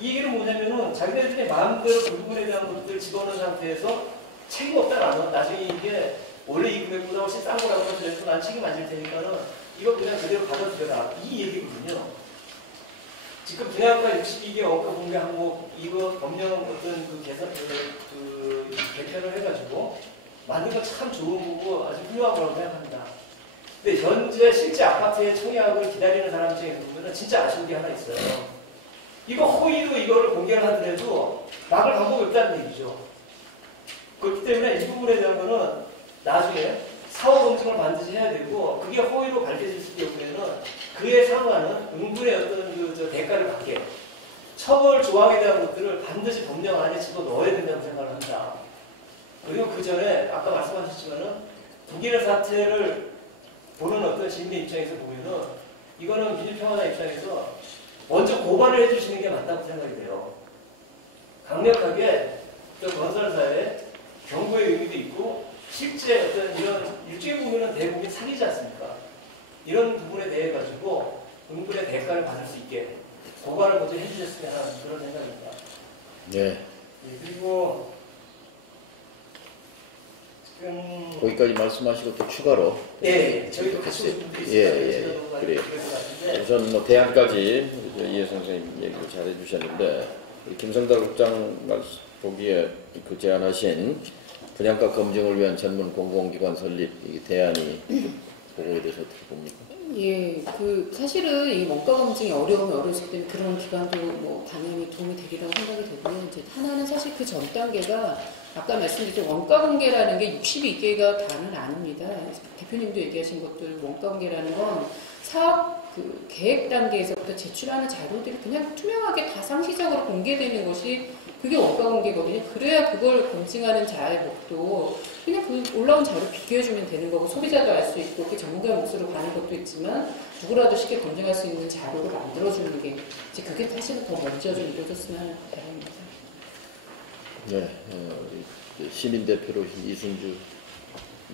이 얘기는 뭐냐면은 자기네들이 마음대로 그 부분에 대한 것들을 집어넣은 상태에서 책임 없다라는 나중에 이게 원래 이 금액보다 훨씬 싼 거라고 하더라도 난 책임 안 질 테니까는 이거 그냥 그대로 받아들여라. 이 얘기거든요. 지금 분양가 62개 원가 공개 항목 이거 법령 어떤 개편을 해가지고 만든 건 참 좋은 거고 아주 훌륭한 거라고 생각합니다. 근데 현재 실제 아파트의 청약을 기다리는 사람 중에 보면 진짜 아쉬운 게 하나 있어요. 이거 허위로 이거를 공개를 하더라도 막을 방법이 없다는 얘기죠. 그렇기 때문에 이 부분에 대한 거는 나중에 사후 검증을 반드시 해야 되고 그게 허위로 밝혀질 경우에는 그에 상응하는 응분의 어떤 저 대가를 받게 처벌 조항에 대한 것들을 반드시 법령 안에 집어넣어야 된다고 생각을 합니다. 그리고 그 전에 아까 말씀하셨지만은 북일의 사태를 보는 어떤 시민의 입장에서 보면은 이거는 민주평화당 입장에서 먼저 고발을 해주시는 게 맞다고 생각이 돼요. 강력하게 저 건설사의 경고의 의미도 있고 실제 어떤 이런 일종의 보면은 대부분이 사기지 않습니까? 이런 부분에 대해 가지고 응분의 대가를 받을 수 있게 고발을 먼저 해주셨으면 하는 그런 생각입니다. 네. 예, 그리고 지금 거기까지 말씀하시고 또 추가로. 예, 저희도 같이 오신 분들이 있어요. 예, 그래요. 우선 뭐 대안까지 이해 선생님 얘기를 잘 해주셨는데 김성달 국장 보기에 그 제안하신 분양가 검증을 위한 전문 공공기관 설립 이 대안이 보고에 대해서 어떻게 봅니까? 예, 그 사실은 이 원가 검증이 어려우면 어려웠기 때문에 그런 기관도 뭐 당연히 도움이 되리라고 생각이 되고요. 이제 하나는 사실 그 전 단계가 아까 말씀드린 원가 공개라는 게 62개가 다는 아닙니다. 대표님도 얘기하신 것들 원가 공개라는 건 사업 그 계획 단계에서부터 제출하는 자료들이 그냥 투명하게 다 상시적으로 공개되는 것이 그게 원가 공개거든요. 그래야 그걸 검증하는 자료도 그냥 그 올라온 자료 비교해주면 되는 거고 소비자도 알 수 있고 그 전문가 몫으로 가는 것도 있지만 누구라도 쉽게 검증할 수 있는 자료를 만들어주는 게 이제 그게 사실은 더 먼저 좀 이루어졌으면 하는 바람입니다. 네, 우리 시민 대표로 이순주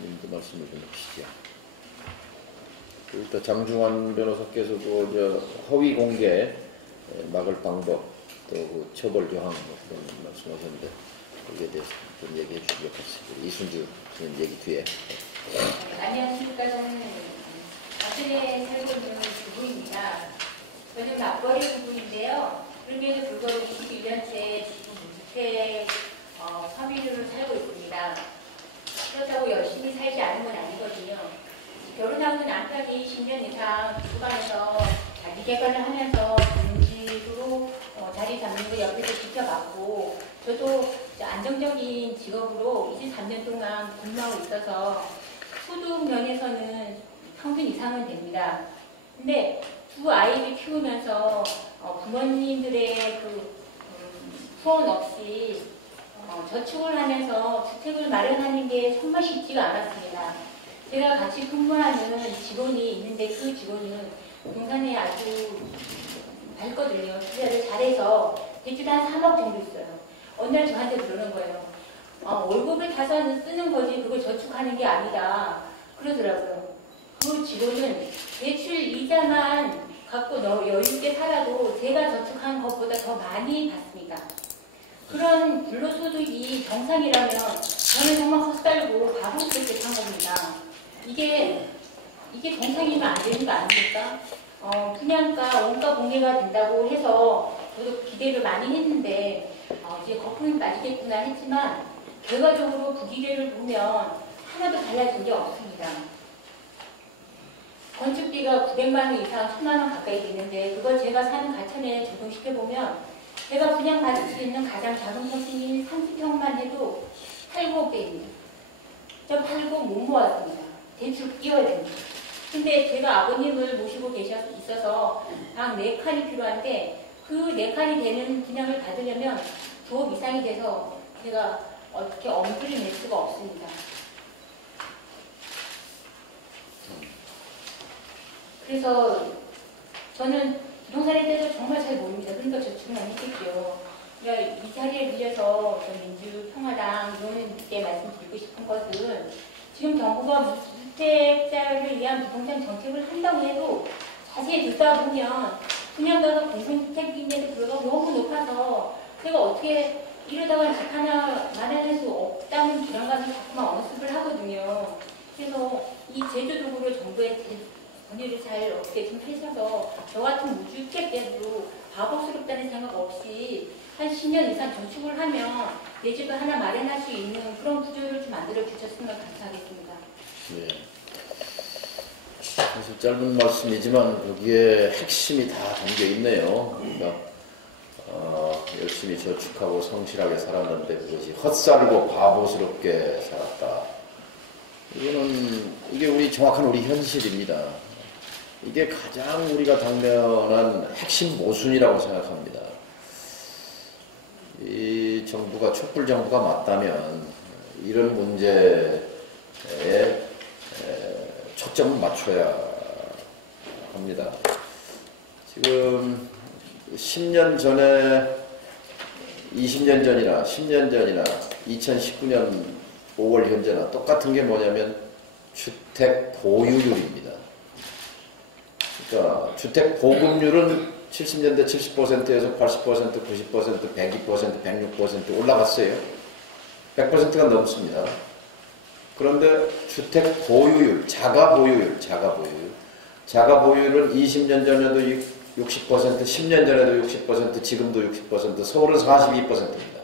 님도 말씀을 좀 해주시죠. 일단 장중환 변호사께서도 이제 허위 공개 막을 방법 또 그 처벌 조항 그런 말씀하셨는데 거기에 대해서 좀 얘기해 주시면 좋겠습니다. 이순주 님 얘기 뒤에. 안녕하십니까. 저는 아틀리에 살고 있는 부부입니다. 저는 맞벌이 부부인데요. 그럼에도 불구하고 21년째 지금 무주택 서민으로 살고 있습니다. 그렇다고 열심히 살지 않은 건 아니거든요. 결혼하고 남편이 10년 이상 주방에서 자기 개발을 하면서 본직으로 자리 잡는 거 옆에서 지켜봤고 저도 안정적인 직업으로 23년 동안 근무하고 있어서 소득 면에서는 평균 이상은 됩니다. 근데 두 아이를 키우면서 부모님들의 그 후원 없이 저축을 하면서 주택을 마련하는 게 정말 쉽지가 않았습니다. 제가 같이 근무하는 직원이 있는데 그 직원은 부동산에 아주 밝거든요. 투자를 잘해서 대출 한 3억 정도 있어요. 어느 날 저한테 그러는 거예요. 월급을 다 쓰는 거지 그걸 저축하는 게 아니다. 그러더라고요. 그 직원은 대출 이자만 갖고 여유있게 살아도 제가 저축한 것보다 더 많이 받습니다. 그런 불로소득이 정상이라면 저는 정말 헛살고 바보스럽게 산 겁니다. 이게 정상이면 안 되는 거 아닙니까? 분양가, 원가 공개가 된다고 해서 저도 기대를 많이 했는데 이제 거품이 빠지겠구나 했지만 결과적으로 부기계를 보면 하나도 달라진 게 없습니다. 건축비가 900만 원 이상 1000만 원 가까이 되는데 그걸 제가 사는 가천에 적용시켜보면 제가 분양받을 수 있는 가장 작은 평수인 30평만 해도 8, 9억대입니다. 저 8, 9억 못 모았습니다. 대출 끼워야 됩니다. 근데 제가 아버님을 모시고 있어서 방 4칸이 필요한데 그 4칸이 되는 분양을 받으려면 9억 이상이 돼서 제가 어떻게 엄두를 낼 수가 없습니다. 그래서 저는 부동산에 대해서 정말 잘 모릅니다. 그러니까 저축은 안 했겠죠. 그러니까 이 자리에 빌려서 민주평화당 의원님께 말씀드리고 싶은 것은 지금 정부가 무주택자를 위한 부동산 정책을 한다고 해도 자세히 듣다 보면 분양가가 공공주택인데도 불구하고 너무 높아서 제가 어떻게 이러다가 집 하나 마련할 수 없다는 불안감이 자꾸만 언습을 하거든요. 그래서 이 제도적으로 정부의 권유를 잘 어떻게 좀 해줘서 저 같은 무주택자도 바보스럽다는 생각 없이 한 10년 이상 저축을 하면 내 집을 하나 마련할 수 있는 그런 구조를 좀 만들어 주셨으면 감사하겠습니다. 네. 사실 짧은 말씀이지만 여기에 핵심이 다 담겨 있네요. 그러니까 열심히 저축하고 성실하게 살았는데 그것이 헛살고 바보스럽게 살았다. 이게 우리 정확한 우리 현실입니다. 이게 가장 우리가 당면한 핵심 모순이라고 생각합니다. 이 정부가 촛불 정부가 맞다면 이런 문제에 초점을 맞춰야 합니다. 지금 10년 전에 20년 전이나 10년 전이나 2019년 5월 현재나 똑같은 게 뭐냐면 주택 보유율입니다. 그러니까 주택 보급률은 70년대 70%에서 80%, 90%, 102%, 106% 올라갔어요. 100%가 넘습니다. 그런데 주택 보유율, 자가 보유율은 20년 전에도 60%, 10년 전에도 60%, 지금도 60%, 서울은 42%입니다.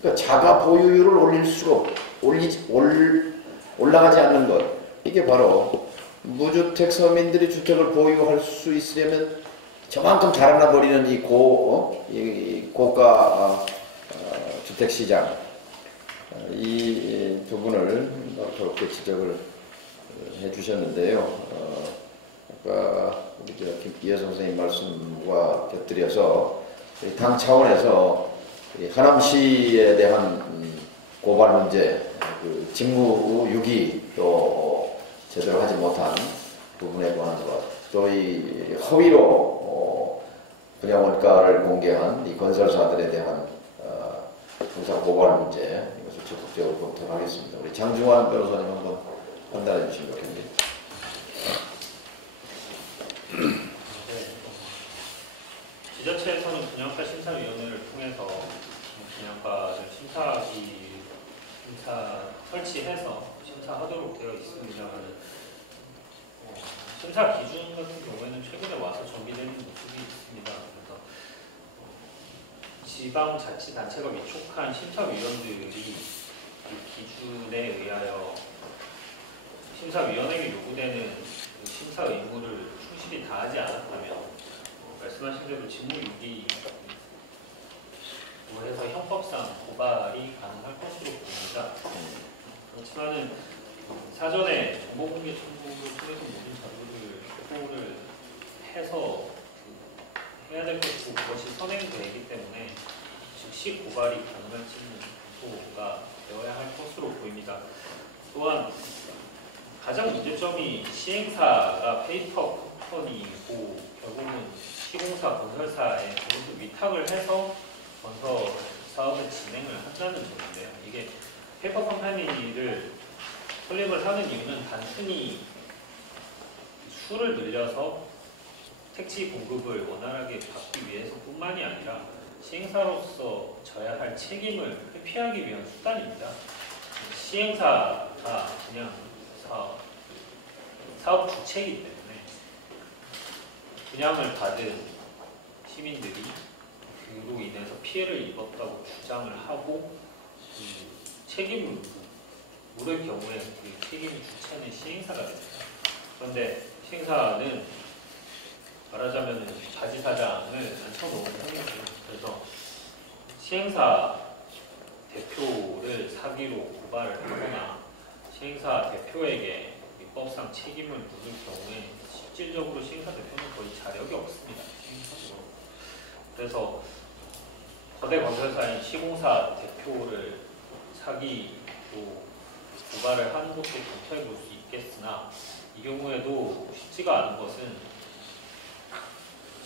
그러니까 자가 보유율을 올라가지 않는 것, 이게 바로 무주택 서민들이 주택을 보유할 수 있으려면 저만큼 자라나 버리는 이 고가 주택시장, 이 부분을 그렇게 지적을 해주셨는데요. 아까 우리 김기현 선생님 말씀과 곁들여서 당 차원에서 하남시에 대한 고발 문제, 그 직무유기 또 제대로 하지 못한 부분에 관한 것, 또 이 허위로 분양원가를 공개한 이 건설사들에 대한 공사 고발 문제, 이것을 적극적으로 검토하겠습니다. 우리 장중환 변호사님 한번 판단해 주시면 좋겠습니다. 지자체에서는 분양가 심사위원회를 통해서 분양가를 심사 설치해서 심사하도록 되어 있습니다만 심사 기준 같은 경우에는 최근에 와서 정비되는 모습이 있습니다. 그래서 지방자치단체가 위촉한 심사위원들이 그 기준에 의하여 심사위원회에 요구되는 그 심사 의무를 충실히 다하지 않았다면 말씀하신 대로 직무유기로 해서 형법상 고발이 가능할 것으로 보입니다. 그렇지만은 사전에 정보공개 청구를 통해서 모든 자료를 확보를 해서 해야 될 것이고 그것이 선행되기 때문에 즉시 고발이 가능할지는 검토가 되어야 할 것으로 보입니다. 또한 가장 문제점이 시행사가 페이퍼 컴퍼니이고 결국은 시공사 건설사에 그것을 위탁을 해서 건설 사업을 진행을 한다는 점인데요. 이게 페이퍼 컴퍼니를 설립을 하는 이유는 단순히 수를 늘려서 택지 공급을 원활하게 받기 위해서뿐만이 아니라 시행사로서 져야 할 책임을 회피하기 위한 수단입니다. 시행사가 그냥 사업 주체이기 때문에 분양을 받은 시민들이 그로 인해서 피해를 입었다고 주장을 하고 그 책임을 물을 경우에 그 책임 주체는 시행사가 됩니다. 그런데 시행사는 말하자면 자지사장을 앉혀놓은 상태입니다. 그래서 시행사 대표를 사기로 고발을 하거나 시행사 대표에게 입법상 책임을 물을 경우에 실질적으로 시행사 대표는 거의 자력이 없습니다. 시행사적으로. 그래서 거대 건설사인 시공사 대표를 사기로 고발을 하는 것도 검토해 볼 수 있겠으나 이 경우에도 쉽지가 않은 것은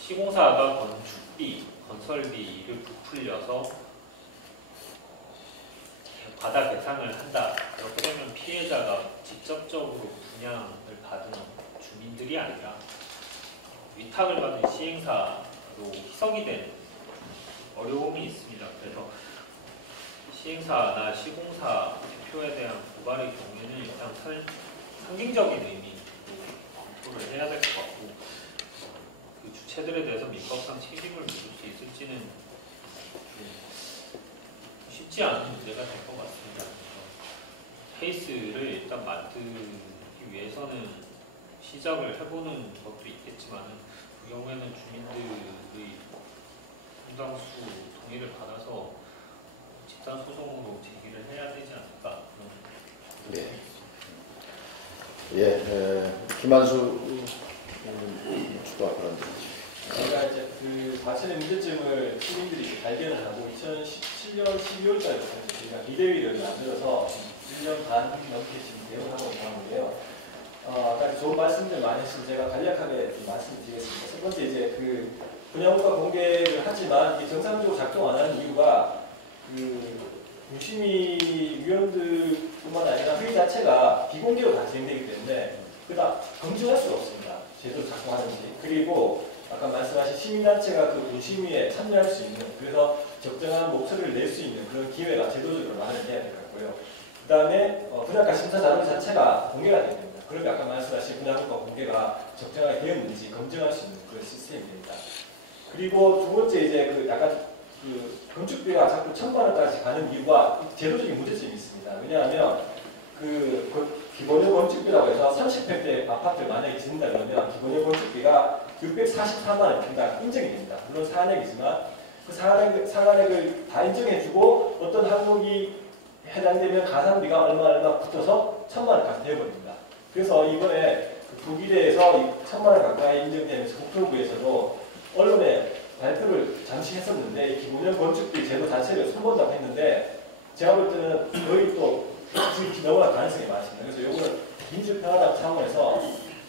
시공사가 건축비, 건설비를 부풀려서 과다 계상을 한다. 그렇게 되면 피해자가 직접적으로 분양을 받은 주민들이 아니라 위탁을 받은 시행사로 희석이 되는 어려움이 있습니다. 그래서 시행사나 시공사 대표에 대한 고발의 경우에는 일단 상징적인 의미로 검토를 해야 될 것 같고 그 주체들에 대해서 민법상 책임을 물을 수 있을지는 쉽지 않은 문제가 될 것 같습니다. 케이스를 일단 만들기 위해서는 시작을 해보는 것도 있겠지만 그 경우에는 주민들의 상당수 동의를 받아서 집단 소송으로 제기를 해야 되지 않을까. 네. 예, 김한수 추가 그런 제가 이제 그 과천의 문제점을 시민들이 발견을 하고 2017년 12월달에 저희가 비대위를 만들어서 1년 반 넘게 지금 대응을 하고 있는 상황인데요. 아까 좋은 말씀들 많이 해주셔서 제가 간략하게 좀 말씀드리겠습니다. 첫 번째 이제 그 분야국가 공개를 하지만 이게 정상적으로 작동 안 하는 이유가 그 유심히 위원들뿐만 아니라 회의 자체가 비공개로 다 진행되기 때문에 그다 검증할 수가 없습니다. 제대로 작동하는지. 그리고 아까 말씀하신 시민단체가 그 유심위에 참여할 수 있는, 그래서 적정한 목소리를 낼 수 있는 그런 기회가 제도적으로 마련해야 될 것 같고요. 그 다음에 분야가 심사 자료 자체가 공개가 돼야 됩니다. 그러면 아까 말씀하신 분야국가 공개가 적정하게 되었는지 검증할 수 있는 그런 시스템이 됩니다. 그리고 두 번째 이제 그 약간 그 건축비가 자꾸 1,000만 원까지 가는 이유가 제도적인 문제점이 있습니다. 왜냐하면 그 기본형 건축비라고 해서 30평대 아파트를 만약에 짓는다 그러면 기본형 건축비가 644만 원입니다. 인정이 됩니다. 물론 사안액이지만 그 사안액을 다 인정해주고 어떤 항목이 해당되면 가산비가 얼마 붙어서 1,000만 원까지 되어버립니다. 그래서 이번에 그 부기대에서 1,000만 원 가까이 인정되면서 국토부에서도 언론에 발표를 잠시 했었는데 기본형 건축비 제도 자체를 손본다고 했는데 제가 볼 때는 거의 또 지금 넘어갈 가능성이 많습니다. 그래서 이거는 민주평화당 차원에서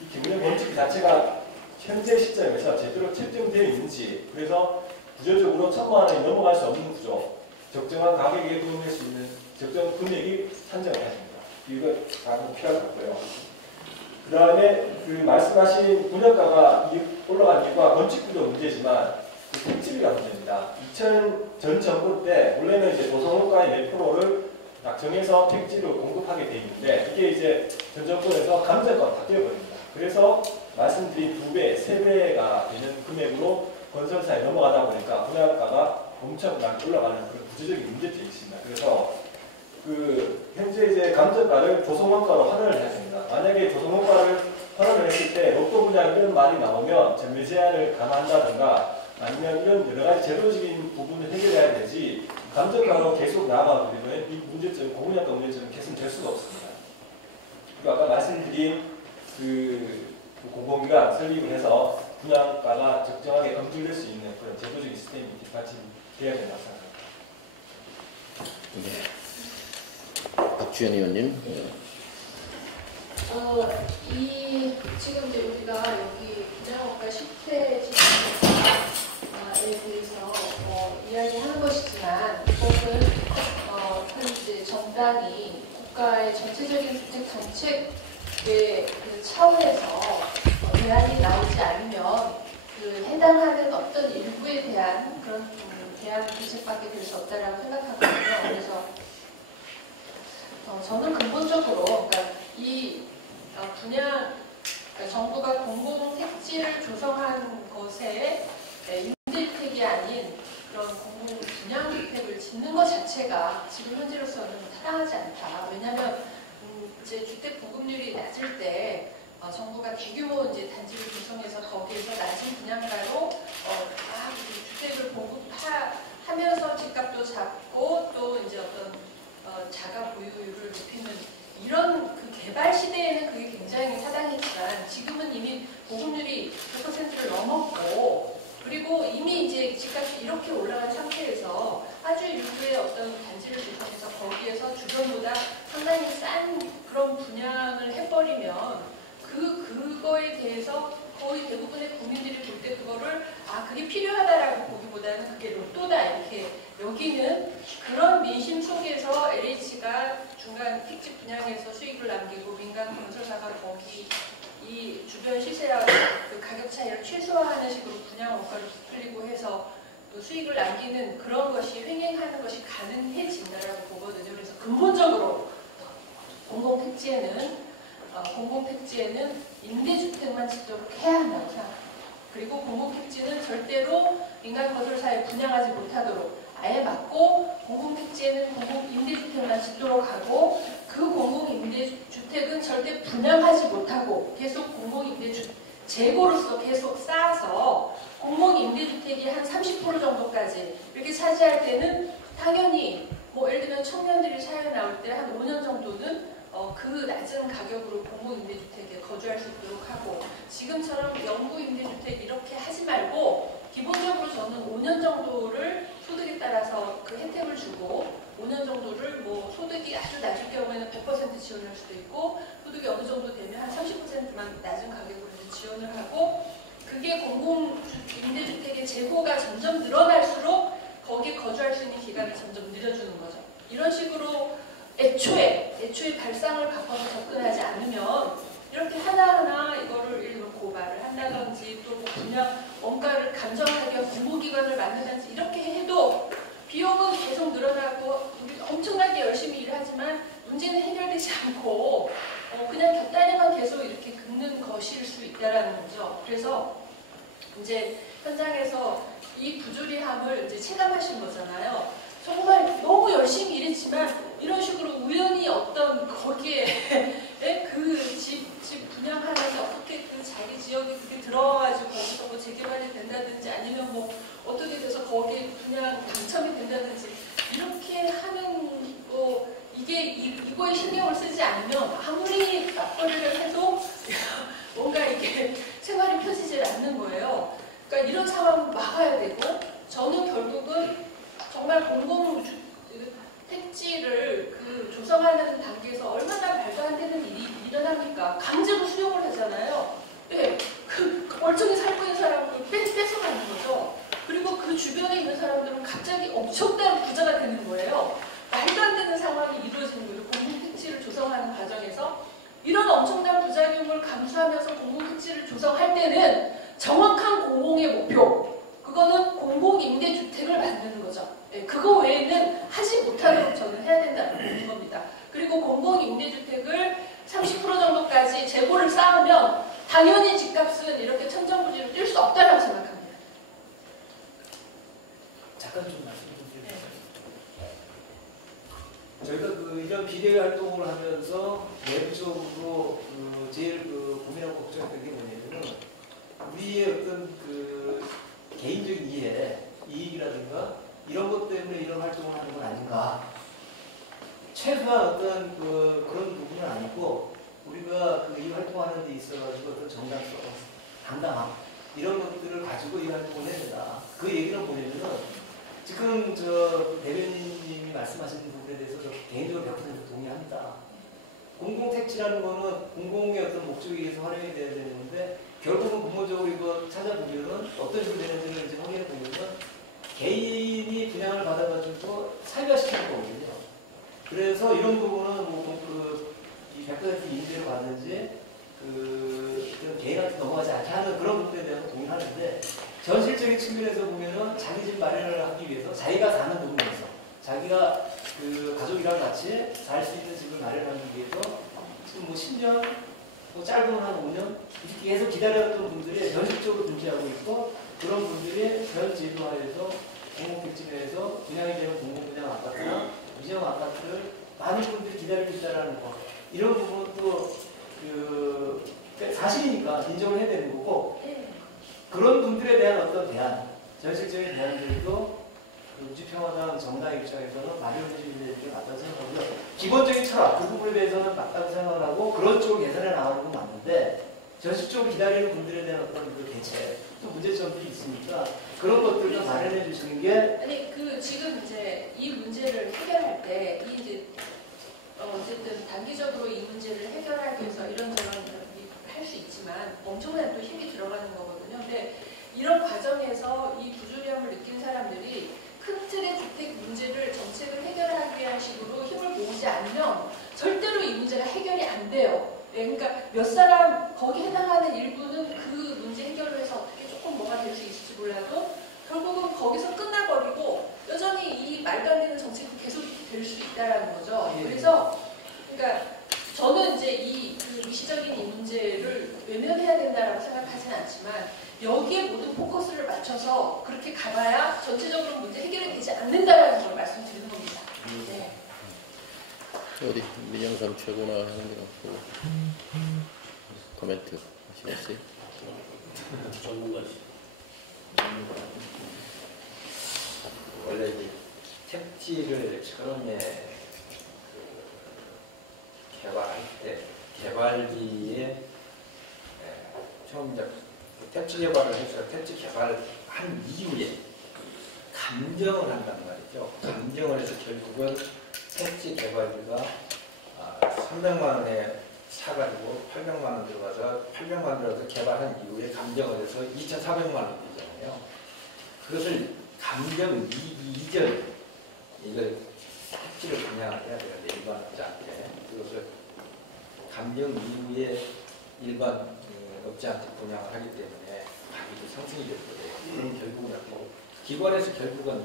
이 기본형 건축비 자체가 현재 시점에서 제대로 책정되어 있는지, 그래서 구조적으로 1,000만 원이 넘어갈 수 없는 구조, 적정한 가격에 도움될 수 있는 적정 금액이 산정을 해야 됩니다. 이거 다 필요할 것 같고요. 그 다음에 그 말씀하신 분양가가 올라간 이유가 건축비도 문제지만 그 택지비가 문제입니다. 2000전 정부 때 원래는 이제 조성원가의 몇 프로를 딱 정해서 택지를 공급하게 돼 있는데 이게 이제 전 정권에서 감정가로 바뀌어버립니다. 그래서 말씀드린 2배, 3배가 되는 금액으로 건설사에 넘어가다 보니까 분양가가 엄청 많이 올라가는 그런 구조적인 문제점이 있습니다. 그래서 그 현재 이제 감정가를 조성원가로 환원을 해야 됩니다. 만약에 조성원가를 환원을 했을 때 로또 분양 이런 말이 나오면 전매 제한을 감안한다든가 아니면 이런 여러 가지 제도적인 부분을 해결해야 되지 감정가로 계속 나아가게 되면 이 문제점, 고분양가 문제점은 개선될 수가 없습니다. 그리고 아까 말씀드린 그 공공기관 설립을 해서 분양가가 적정하게 검증될 수 있는 그런 제도적인 시스템이 뒷받침돼야 된다고 생각합니다. 네. 박주현 의원님. 지금 이제 우리가 여기 분양업과 실태 지수에 대해서 이야기하는 것이지만 이것은 이제 정당이 국가의 전체적인 주택 정책의 그 차원에서 대안이 나오지 않으면 그 해당하는 어떤 일부에 대한 그런 대안 대책밖에 될 수 없다라고 생각하거든요. 그래서 저는 근본적으로 그러니까 이 그러니까 정부가 공공택지를 조성한 것에 임대주택이 아닌 그런 공공 분양주택을 짓는 것 자체가 지금 현재로서는 타당하지 않다. 왜냐하면 이제 주택 보급률이 낮을 때 정부가 대규모 이제 단지를 조성해서 거기에서 낮은 분양가로 주택을 보급하면서 집값도 잡고 또 이제 어떤 자가 보유율을 높이는 이런 그 개발 시대에는 그게 굉장히 타당했지만 지금은 이미 보급률이 100%를 넘었고 그리고 이미 이제 집값이 이렇게 올라간 상태에서 아주 일부의 어떤 단지를 조성해서 거기에서 주변보다 상당히 싼 그런 분양을 해버리면 그거에 대해서 거의 대부분의 국민들이 볼 때 그거를 그게 필요하다라고 보기보다는 그게 로또다 이렇게 여기는 그런 민심 속에서 LH가 중간 택지 분양에서 수익을 남기고 민간 건설사가 거기 이 주변 시세와 그 가격 차이를 최소화하는 식으로 분양 원가를 부풀리고 해서 또 수익을 남기는 그런 것이 횡행하는 것이 가능해진다라고 보거든요. 그래서 근본적으로 공공택지에는 임대주택만 짓도록 해야 한다고 생각합니다. 그리고 공공택지는 절대로 민간 건설사에 분양하지 못하도록 아예 막고 공공택지에는 공공임대주택만 짓도록 하고 그 공공임대주택은 절대 분양하지 못하고 계속 재고로서 계속 쌓아서 공공임대주택이 한 30% 정도까지 이렇게 차지할 때는 당연히 뭐 예를 들면 청년들이 사회 나올 때 한 5년 정도는 그 낮은 가격으로 공공임대주택에 거주할 수 있도록 하고 지금처럼 영구임대주택 이렇게 하지 말고 기본적으로 저는 5년 정도를 소득에 따라서 그 혜택을 주고 5년 정도를 뭐 소득이 아주 낮을 경우에는 100% 지원할 수도 있고 소득이 어느 정도 되면 한 30%만 낮은 가격으로 지원을 하고 그게 공공임대주택의 재고가 점점 늘어날수록 거기에 거주할 수 있는 기간을 점점 늘려주는 거죠. 이런 식으로 애초에 발상을 바꿔서 접근하지 않으면 이렇게 하나하나 이거를 일부 고발을 한다든지 또 그냥 원가를 감정하게 공모기관을 만든다든지 이렇게 해도 비용은 계속 늘어나고 우리 엄청나게 열심히 일을 하지만 문제는 해결되지 않고 그냥 곁다리만 계속 이렇게 긁는 것일 수 있다라는 거죠. 그래서 이제 현장에서 이 부조리함을 이제 체감하신 거잖아요. 정말 너무 열심히 일했지만 이런 식으로 우연히 어떤 거기에 그 집 분양하면서 어떻게 그 자기 지역에 그게 들어와가지고 거기서 뭐 재개발이 된다든지 아니면 뭐 어떻게 돼서 거기에 분양 당첨이 된다든지 이렇게 하는 거 이거에 신경을 쓰지 않으면 아무리 맞벌이를 해도 뭔가 이게 생활이 펴지질 않는 거예요. 그러니까 이런 상황을 막아야 되고 저는 결국은 정말 공공 택지를 그 조성하는 단계에서 얼마나 말도 안 되는 일이 일어납니까? 강제로 수용을 하잖아요. 네, 그 멀쩡히 살고 있는 사람을 뺏어가는 거죠. 그리고 그 주변에 있는 사람들은 갑자기 엄청난 부자가 되는 거예요. 말도 안 되는 상황이 이루어지는 거예요. 공공 택지를 조성하는 과정에서 이런 엄청난 부작용을 감수하면서 공공 택지를 조성할 때는 정확한 공공의 목표 그거는 공공임대주택을 만드는 거죠. 네, 그거 외에는 하지 못하도록 저는 해야 된다는 겁니다. 그리고 공공임대주택을 30% 정도까지 재고를 쌓으면 당연히 집값은 이렇게 천정부지로 뛸 수 없다고 생각합니다. 잠깐 좀 말씀 좀 드릴까요? 저희가 이런 비례 활동을 하면서 내부적으로 제일 고민하고 걱정했던 게 뭐냐면은 우리의 어떤 개인적인 이익이라든가 이런 것 때문에 이런 활동을 하는 건 아닌가. 최소한 어떤 그런 부분은 아니고 우리가 이 활동하는 데 있어가지고 어떤 정당성, 당당함 이런 것들을 가지고 이 활동을 해야 된다. 그 얘기는 뭐냐면은 지금 대변인님이 말씀하신 부분에 대해서 저 개인적으로 100% 동의합니다. 공공택지라는 거는 공공의 어떤 목적에 의해서 활용이 돼야 되는 건데 결국은 근본적으로 이거 찾아보면은 어떤 식으로 되는지를 이제 확인해 보면은 개인이 분양을 받아가지고 사유화시키는 거거든요. 그래서 이런 부분은 이 100% 임대를 받는지 개인한테 넘어가지 않게 하는 그런 부분에 대해서 동의하는데 현실적인 측면에서 보면은 자기 집 마련을 하기 위해서 자기가 사는 부분에서 자기가 가족이랑 같이 살 수 있는 집을 마련하기 위해서 지금 10년, 짧으면 한 5년 이렇게 계속 기다렸던 분들이 현실적으로 존재하고 있고 그런 분들이 현 제도화에서 공공택지내에서 분양이 되는 공공분양 아파트나 위정 아파트를 많은 분들이 기다리고 있다는 거 이런 부분도 사실이니까 인정을 해야 되는 거고 그런 분들에 대한 어떤 대안, 현실적인 대안들도 우주평화당 정당 입장에서는 마련해 주는 게 맞다고 생각하고요. 기본적인 철학, 그 부분에 대해서는 맞다고 생각을 하고 그런 쪽으로 개선해 나가는 건 맞는데 현실적으로 기다리는 분들에 대한 어떤 대책, 또 문제점들이 있으니까 그런 것들도 마련해 주시는 게 아니 지금 이제 이 문제를 해결할 때 어쨌든 단기적으로 이 문제를 해결하기 위해서 이런저런 할 수 있지만 엄청난 또 힘이 들어가는 거거든요. 근데 이런 과정에서 이 부조리함을 느낀 사람들이 큰 틀의 주택 문제를 정책을 해결하기 위한 식으로 힘을 모으지 않으면 절대로 이 문제가 해결이 안 돼요. 그러니까 몇 사람 거기 해당하는 일부는 그 문제 해결을 해서 어떻게 조금 뭐가 될 수 있을지 몰라도 결국은 거기서 끝나버리고 여전히 이 말도 안 되는 정책이 계속 될 수 있다는 거죠. 그래서 그러니까 저는 이제 이 미시적인 이 문제를 외면해야 된다라고 생각하진 않지만 여기에 모든 포커스를 맞춰서 그렇게 가봐야 전체적으로 문제 해결이 되지 않는다라는 걸 말씀드리는 겁니다. 네. 어디 민영삼 최고나 하는 게 없고 코멘트 하시겠어요? 전문가시. 원래 택지를 처음에 개발할 때 개발비에 처음 이제 택지 개발을 해서 택지 개발을 한 이후에 감정을 한단 말이죠. 감정을 해서 결국은 택지 개발비가 300만 원에 사가지고 800만 원 들어가서 800만 원 들어가서 개발한 이후에 감정을 해서 2,400만 원 되잖아요. 그것을 감정 이전 이걸 택지를 분양을 해야 되는데 일반 업자한테 그것을 감정 이후에 일반 업자한테 분양을 하기 때문에 가격이 상승이 될 거예요. 그럼 결국은 기관에서 결국은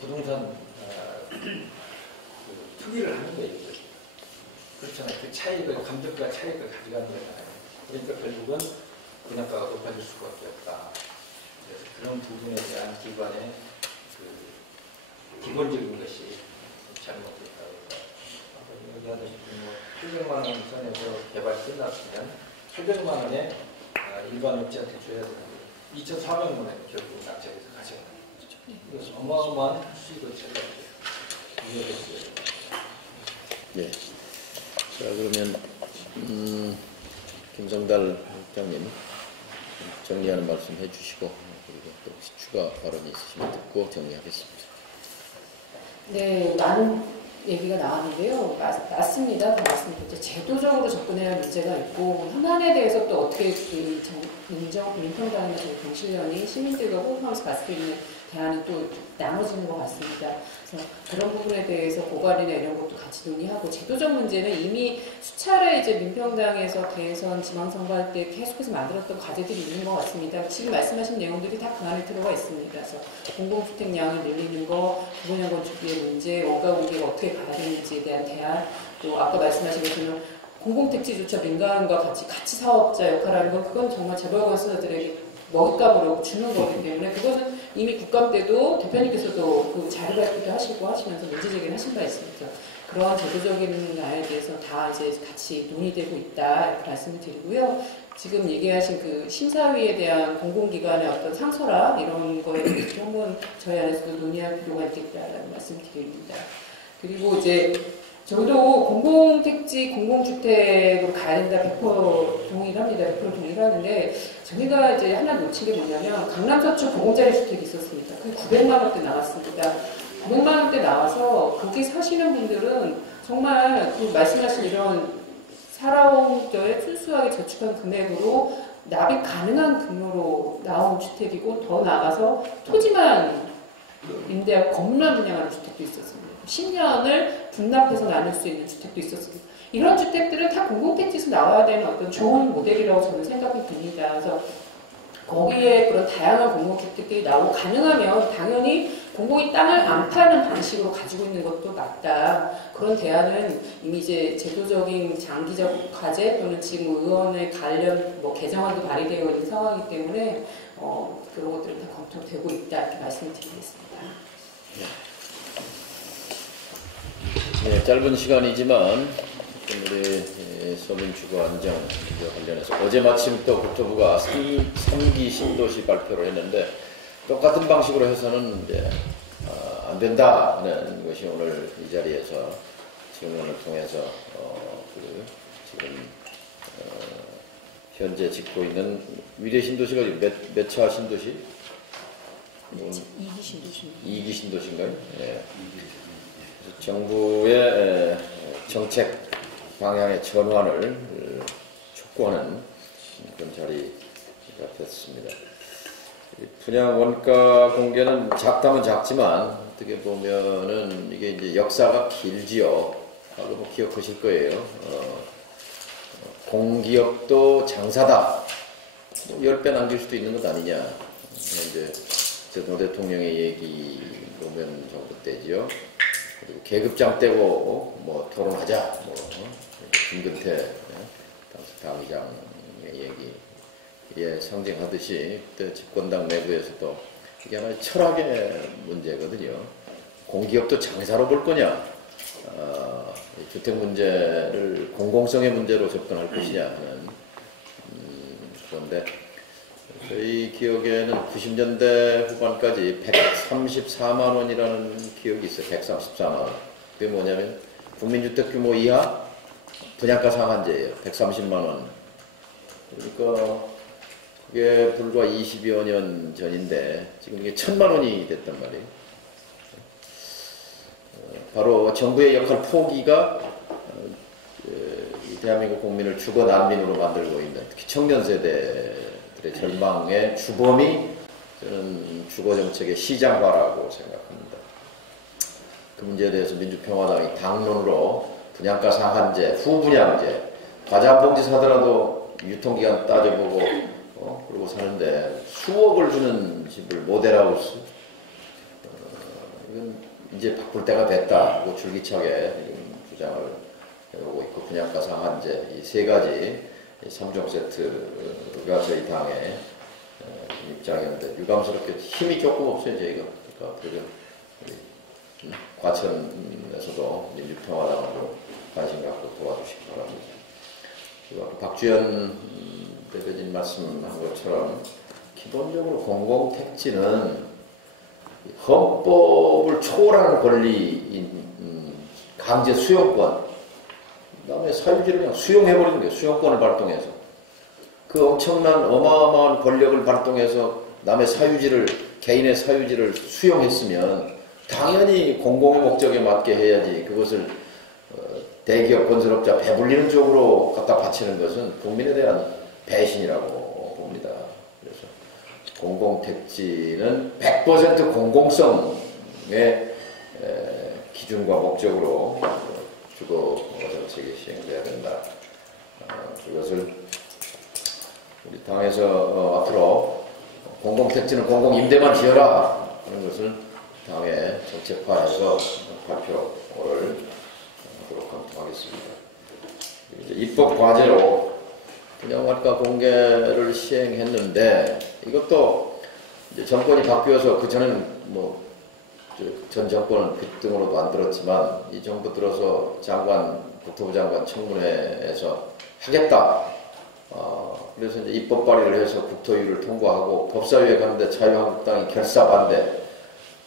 부동산 투기를 하는 거예요. 그렇잖아요. 그 차익을 감정가 차익을 가져가는 거잖아요. 그러니까 결국은 분양가가 높아질 수밖에 없다. 그래서 그런 부분에 대한 기관의 기본적인 것이 잘못됐다고 얘기하다시피 800만 원 선에서 개발 끝났으면 800만 원에 일반 업체한테 줘야 되는데 2,400만 원에 결국 납작해서 가져가는 거죠. 그래서 어마어마한 수익을 찾아가지고 네. 자, 그러면 김성달 국장님 정리하는 말씀 해주시고 그리고 또 혹시 추가 발언이 있으시면 듣고 정리하겠습니다. 네, 많은 얘기가 나왔는데요. 맞습니다. 맞습니다. 이제 제도적으로 접근해야 할 문제가 있고 현안에 대해서 또 어떻게 민평당이나 경실련이 시민들과 호흡하면서 갈 수 있는 대안은 또 나눠지는 것 같습니다. 그래서 그런 부분에 대해서 고발이나 이런 것도 같이 논의하고 제도적 문제는 이미 수차례 이제 민평당에서 대선 지방선거할 때 계속해서 만들었던 과제들이 있는 것 같습니다. 지금 말씀하신 내용들이 다 그 안에 들어가 있습니다. 그래서 공공주택량을 늘리는 거, 부분양 건축비의 문제, 원가 공개가 어떻게 가야 되는지에 대한 대안, 또 아까 말씀하신 것처럼 공공택지조차 민간과 같이 사업자 역할을 하는 건 그건 정말 재벌건설들에게 먹잇감으로 주는 거기 때문에 그거는 이미 국감 때도 대표님께서도 그 자료 발표도 하시고 하시면서 문제 제기를 하신 바 있습니다. 그런 제도적인 나에 대해서 다 이제 같이 논의되고 있다 이렇게 말씀을 드리고요. 지금 얘기하신 그 심사위에 대한 공공기관의 어떤 상설화 이런 거에 대해서 한번 저희 안에서도 논의할 필요가 있겠다라는 말씀 드립니다. 그리고 이제 저도 공공택지, 공공주택으로 가야 된다 100% 동의합니다. 100% 동의하는데 저희가 이제 하나 놓친 게 뭐냐면 강남 서초 보금자리 주택이 있었습니다. 그게 900만 원대 나왔습니다. 900만 원대 나와서 거기 사시는 분들은 정말 그 말씀하신 이런 살아온 저에 순수하게 저축한 금액으로 납입 가능한 금으로 나온 주택이고 더 나가서 토지만 임대하고 건물만 분양하는 주택도 있었습니다. 10년을 분납해서 나눌 수 있는 주택도 있었습니다. 이런 주택들은 다 공공택지에서 나와야 되는 어떤 좋은 모델이라고 저는 생각이 듭니다. 그래서 거기에 그런 다양한 공공주택들이 나오고 가능하면 당연히 공공이 땅을 안 파는 방식으로 가지고 있는 것도 맞다. 그런 대안은 이미 이제 제도적인 장기적 과제 또는 지금 의원의 관련 개정안도 발의되어 있는 상황이기 때문에 그런 것들은 다 검토되고 있다 이렇게 말씀드리겠습니다. 네, 짧은 시간이지만 우리 서민주거 안정 관련해서 어제 마침 또 국토부가 3기 신도시 발표를 했는데 똑같은 방식으로 해서는 이제 안 된다 하는 것이 오늘 이 자리에서 질문을 통해서 지금 현재 짓고 있는 위례 신도시가 몇 차 신도시? 2기 신도시. 2기 신도시인가요? 네. 정부의 정책 방향의 전환을 촉구하는 그런 자리가 됐습니다. 분양 원가 공개는 작다면 작지만 어떻게 보면은 이게 이제 역사가 길지요. 뭐 기억하실 거예요. 공기업도 장사다. 10배 남길 수도 있는 것 아니냐. 이제 노 대통령의 얘기 노무현 정부 때지요. 그리고 계급장 떼고 뭐 토론하자. 김근태 당의장의 얘기에 상징하듯이 그때 집권당 내부에서도 이게 하나의 철학의 문제거든요. 공기업도 장사로 볼 거냐, 주택 문제를 공공성의 문제로 접근할 것이냐 하는 그런데 저희 기억에는 90년대 후반까지 134만 원이라는 기억이 있어요. 134만 원. 그게 뭐냐면 국민주택 규모 이하 분양가 상한제예요. 130만 원. 그러니까 그게 불과 20여 년 전인데 지금 이게 1,000만 원이 됐단 말이에요. 바로 정부의 역할 포기가 이 대한민국 국민을 주거 난민으로 만들고 있는 특히 청년 세대들의 절망의 주범이 저는 주거 정책의 시장화라고 생각합니다. 그 문제에 대해서 민주평화당이 당론으로 분양가 상한제, 후분양제, 과자 한 봉지 사더라도 유통기한 따져보고 그러고 사는데 수억을 주는 집을 모델하우스 이건 이제 바꿀 때가 됐다고 줄기차게 주장을 해오고 있고 분양가 상한제 이 세 가지 3종 세트가 저희 당의 입장이었는데 유감스럽게 힘이 조금 없어요 저희가. 그러니까 과천에서도 민주평화당으로 관심 갖고 도와주시기 바랍니다. 그리고 박주현 대변인 말씀한 것처럼 기본적으로 공공택지는 헌법을 초월하는 권리인 강제 수용권, 그다음에 사유지를 그냥 수용해버리는 거예요. 수용권을 발동해서 그 엄청난 어마어마한 권력을 발동해서 남의 사유지를 개인의 사유지를 수용했으면 당연히 공공의 목적에 맞게 해야지 그것을 대기업 건설업자 배불리는 쪽으로 갖다 바치는 것은 국민에 대한 배신이라고 봅니다. 그래서 공공택지는 100% 공공성의 기준과 목적으로 주거 정책이 시행돼야 된다. 그것을 우리 당에서 앞으로 공공택지는 공공임대만 지어라 하는 것을 당의 정책화해서 발표를 하도록 하겠습니다. 이제 입법 과제로 분양원가 공개를 시행했는데 이것도 이제 정권이 바뀌어서 그 전에는 뭐 전 정권은 귓등으로도 안 들었지만 이 정부 들어서 국토부 장관 청문회에서 하겠다. 그래서 이제 입법 발의를 해서 국토위를 통과하고 법사위에 가는데 자유한국당이 결사 반대.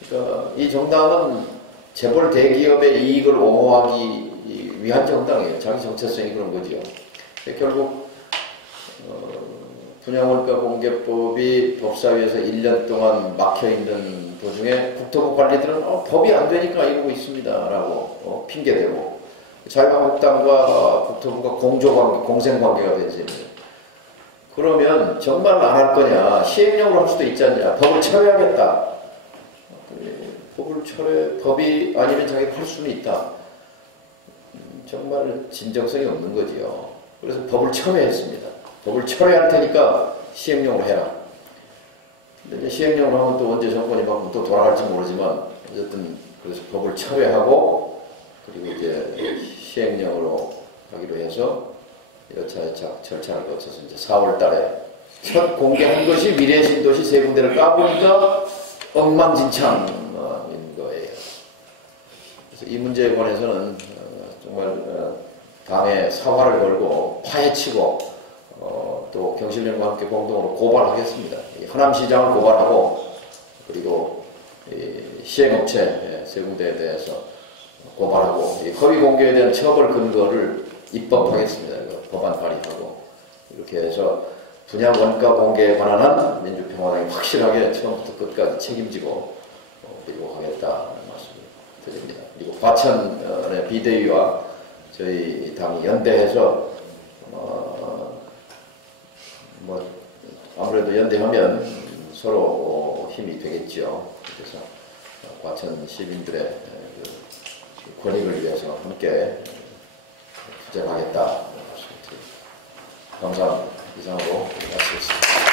그러니까 이 정당은 재벌 대기업의 이익을 옹호하기 위한 정당이에요. 자기 정체성이 그런 거지요. 결국 분양원가 공개법이 법사위에서 1년 동안 막혀있는 도중에 국토부 관리들은 법이 안 되니까 이러고 있습니다 라고 핑계대고 자유한국당과 국토부가 공조관계, 공생관계가 되지. 그러면 정말 안 할 거냐, 시행령으로 할 수도 있지 않냐, 법을 철회하겠다. 법이 아니면 자기가 할 수는 있다. 정말 진정성이 없는 거지요. 그래서 법을 철회했습니다. 법을 철회할 테니까 시행령으로 해라. 근데 이제 시행령으로 하면 또 언제 정권이 바꾸면 또 돌아갈지 모르지만 어쨌든 그래서 법을 철회하고 그리고 이제 시행령으로 하기로 해서 여차여차 절차를 거쳐서 이제 4월 달에 첫 공개한 것이 미래 신도시 세 군데를 까보니까 엉망진창인 거예요. 그래서 이 문제에 관해서는 정말 당에 사활을 걸고 파헤치고 또 경실련과 함께 공동으로 고발하겠습니다. 하남시장을 고발하고 그리고 시행업체 세 군데에 대해서 고발하고 허위 공개에 대한 처벌 근거를 입법하겠습니다. 법안 발의하고 이렇게 해서 분양 원가 공개에 관한 한 민주평화당이 확실하게 처음부터 끝까지 책임지고 그리고 하겠다는 말씀을 드립니다. 그리고 과천의 비대위와 저희 당이 연대해서 아무래도 연대하면 서로 힘이 되겠죠. 그래서 과천 시민들의 그 권익을 위해서 함께 투쟁하겠다. 감사합니다. 이상으로 마치겠습니다.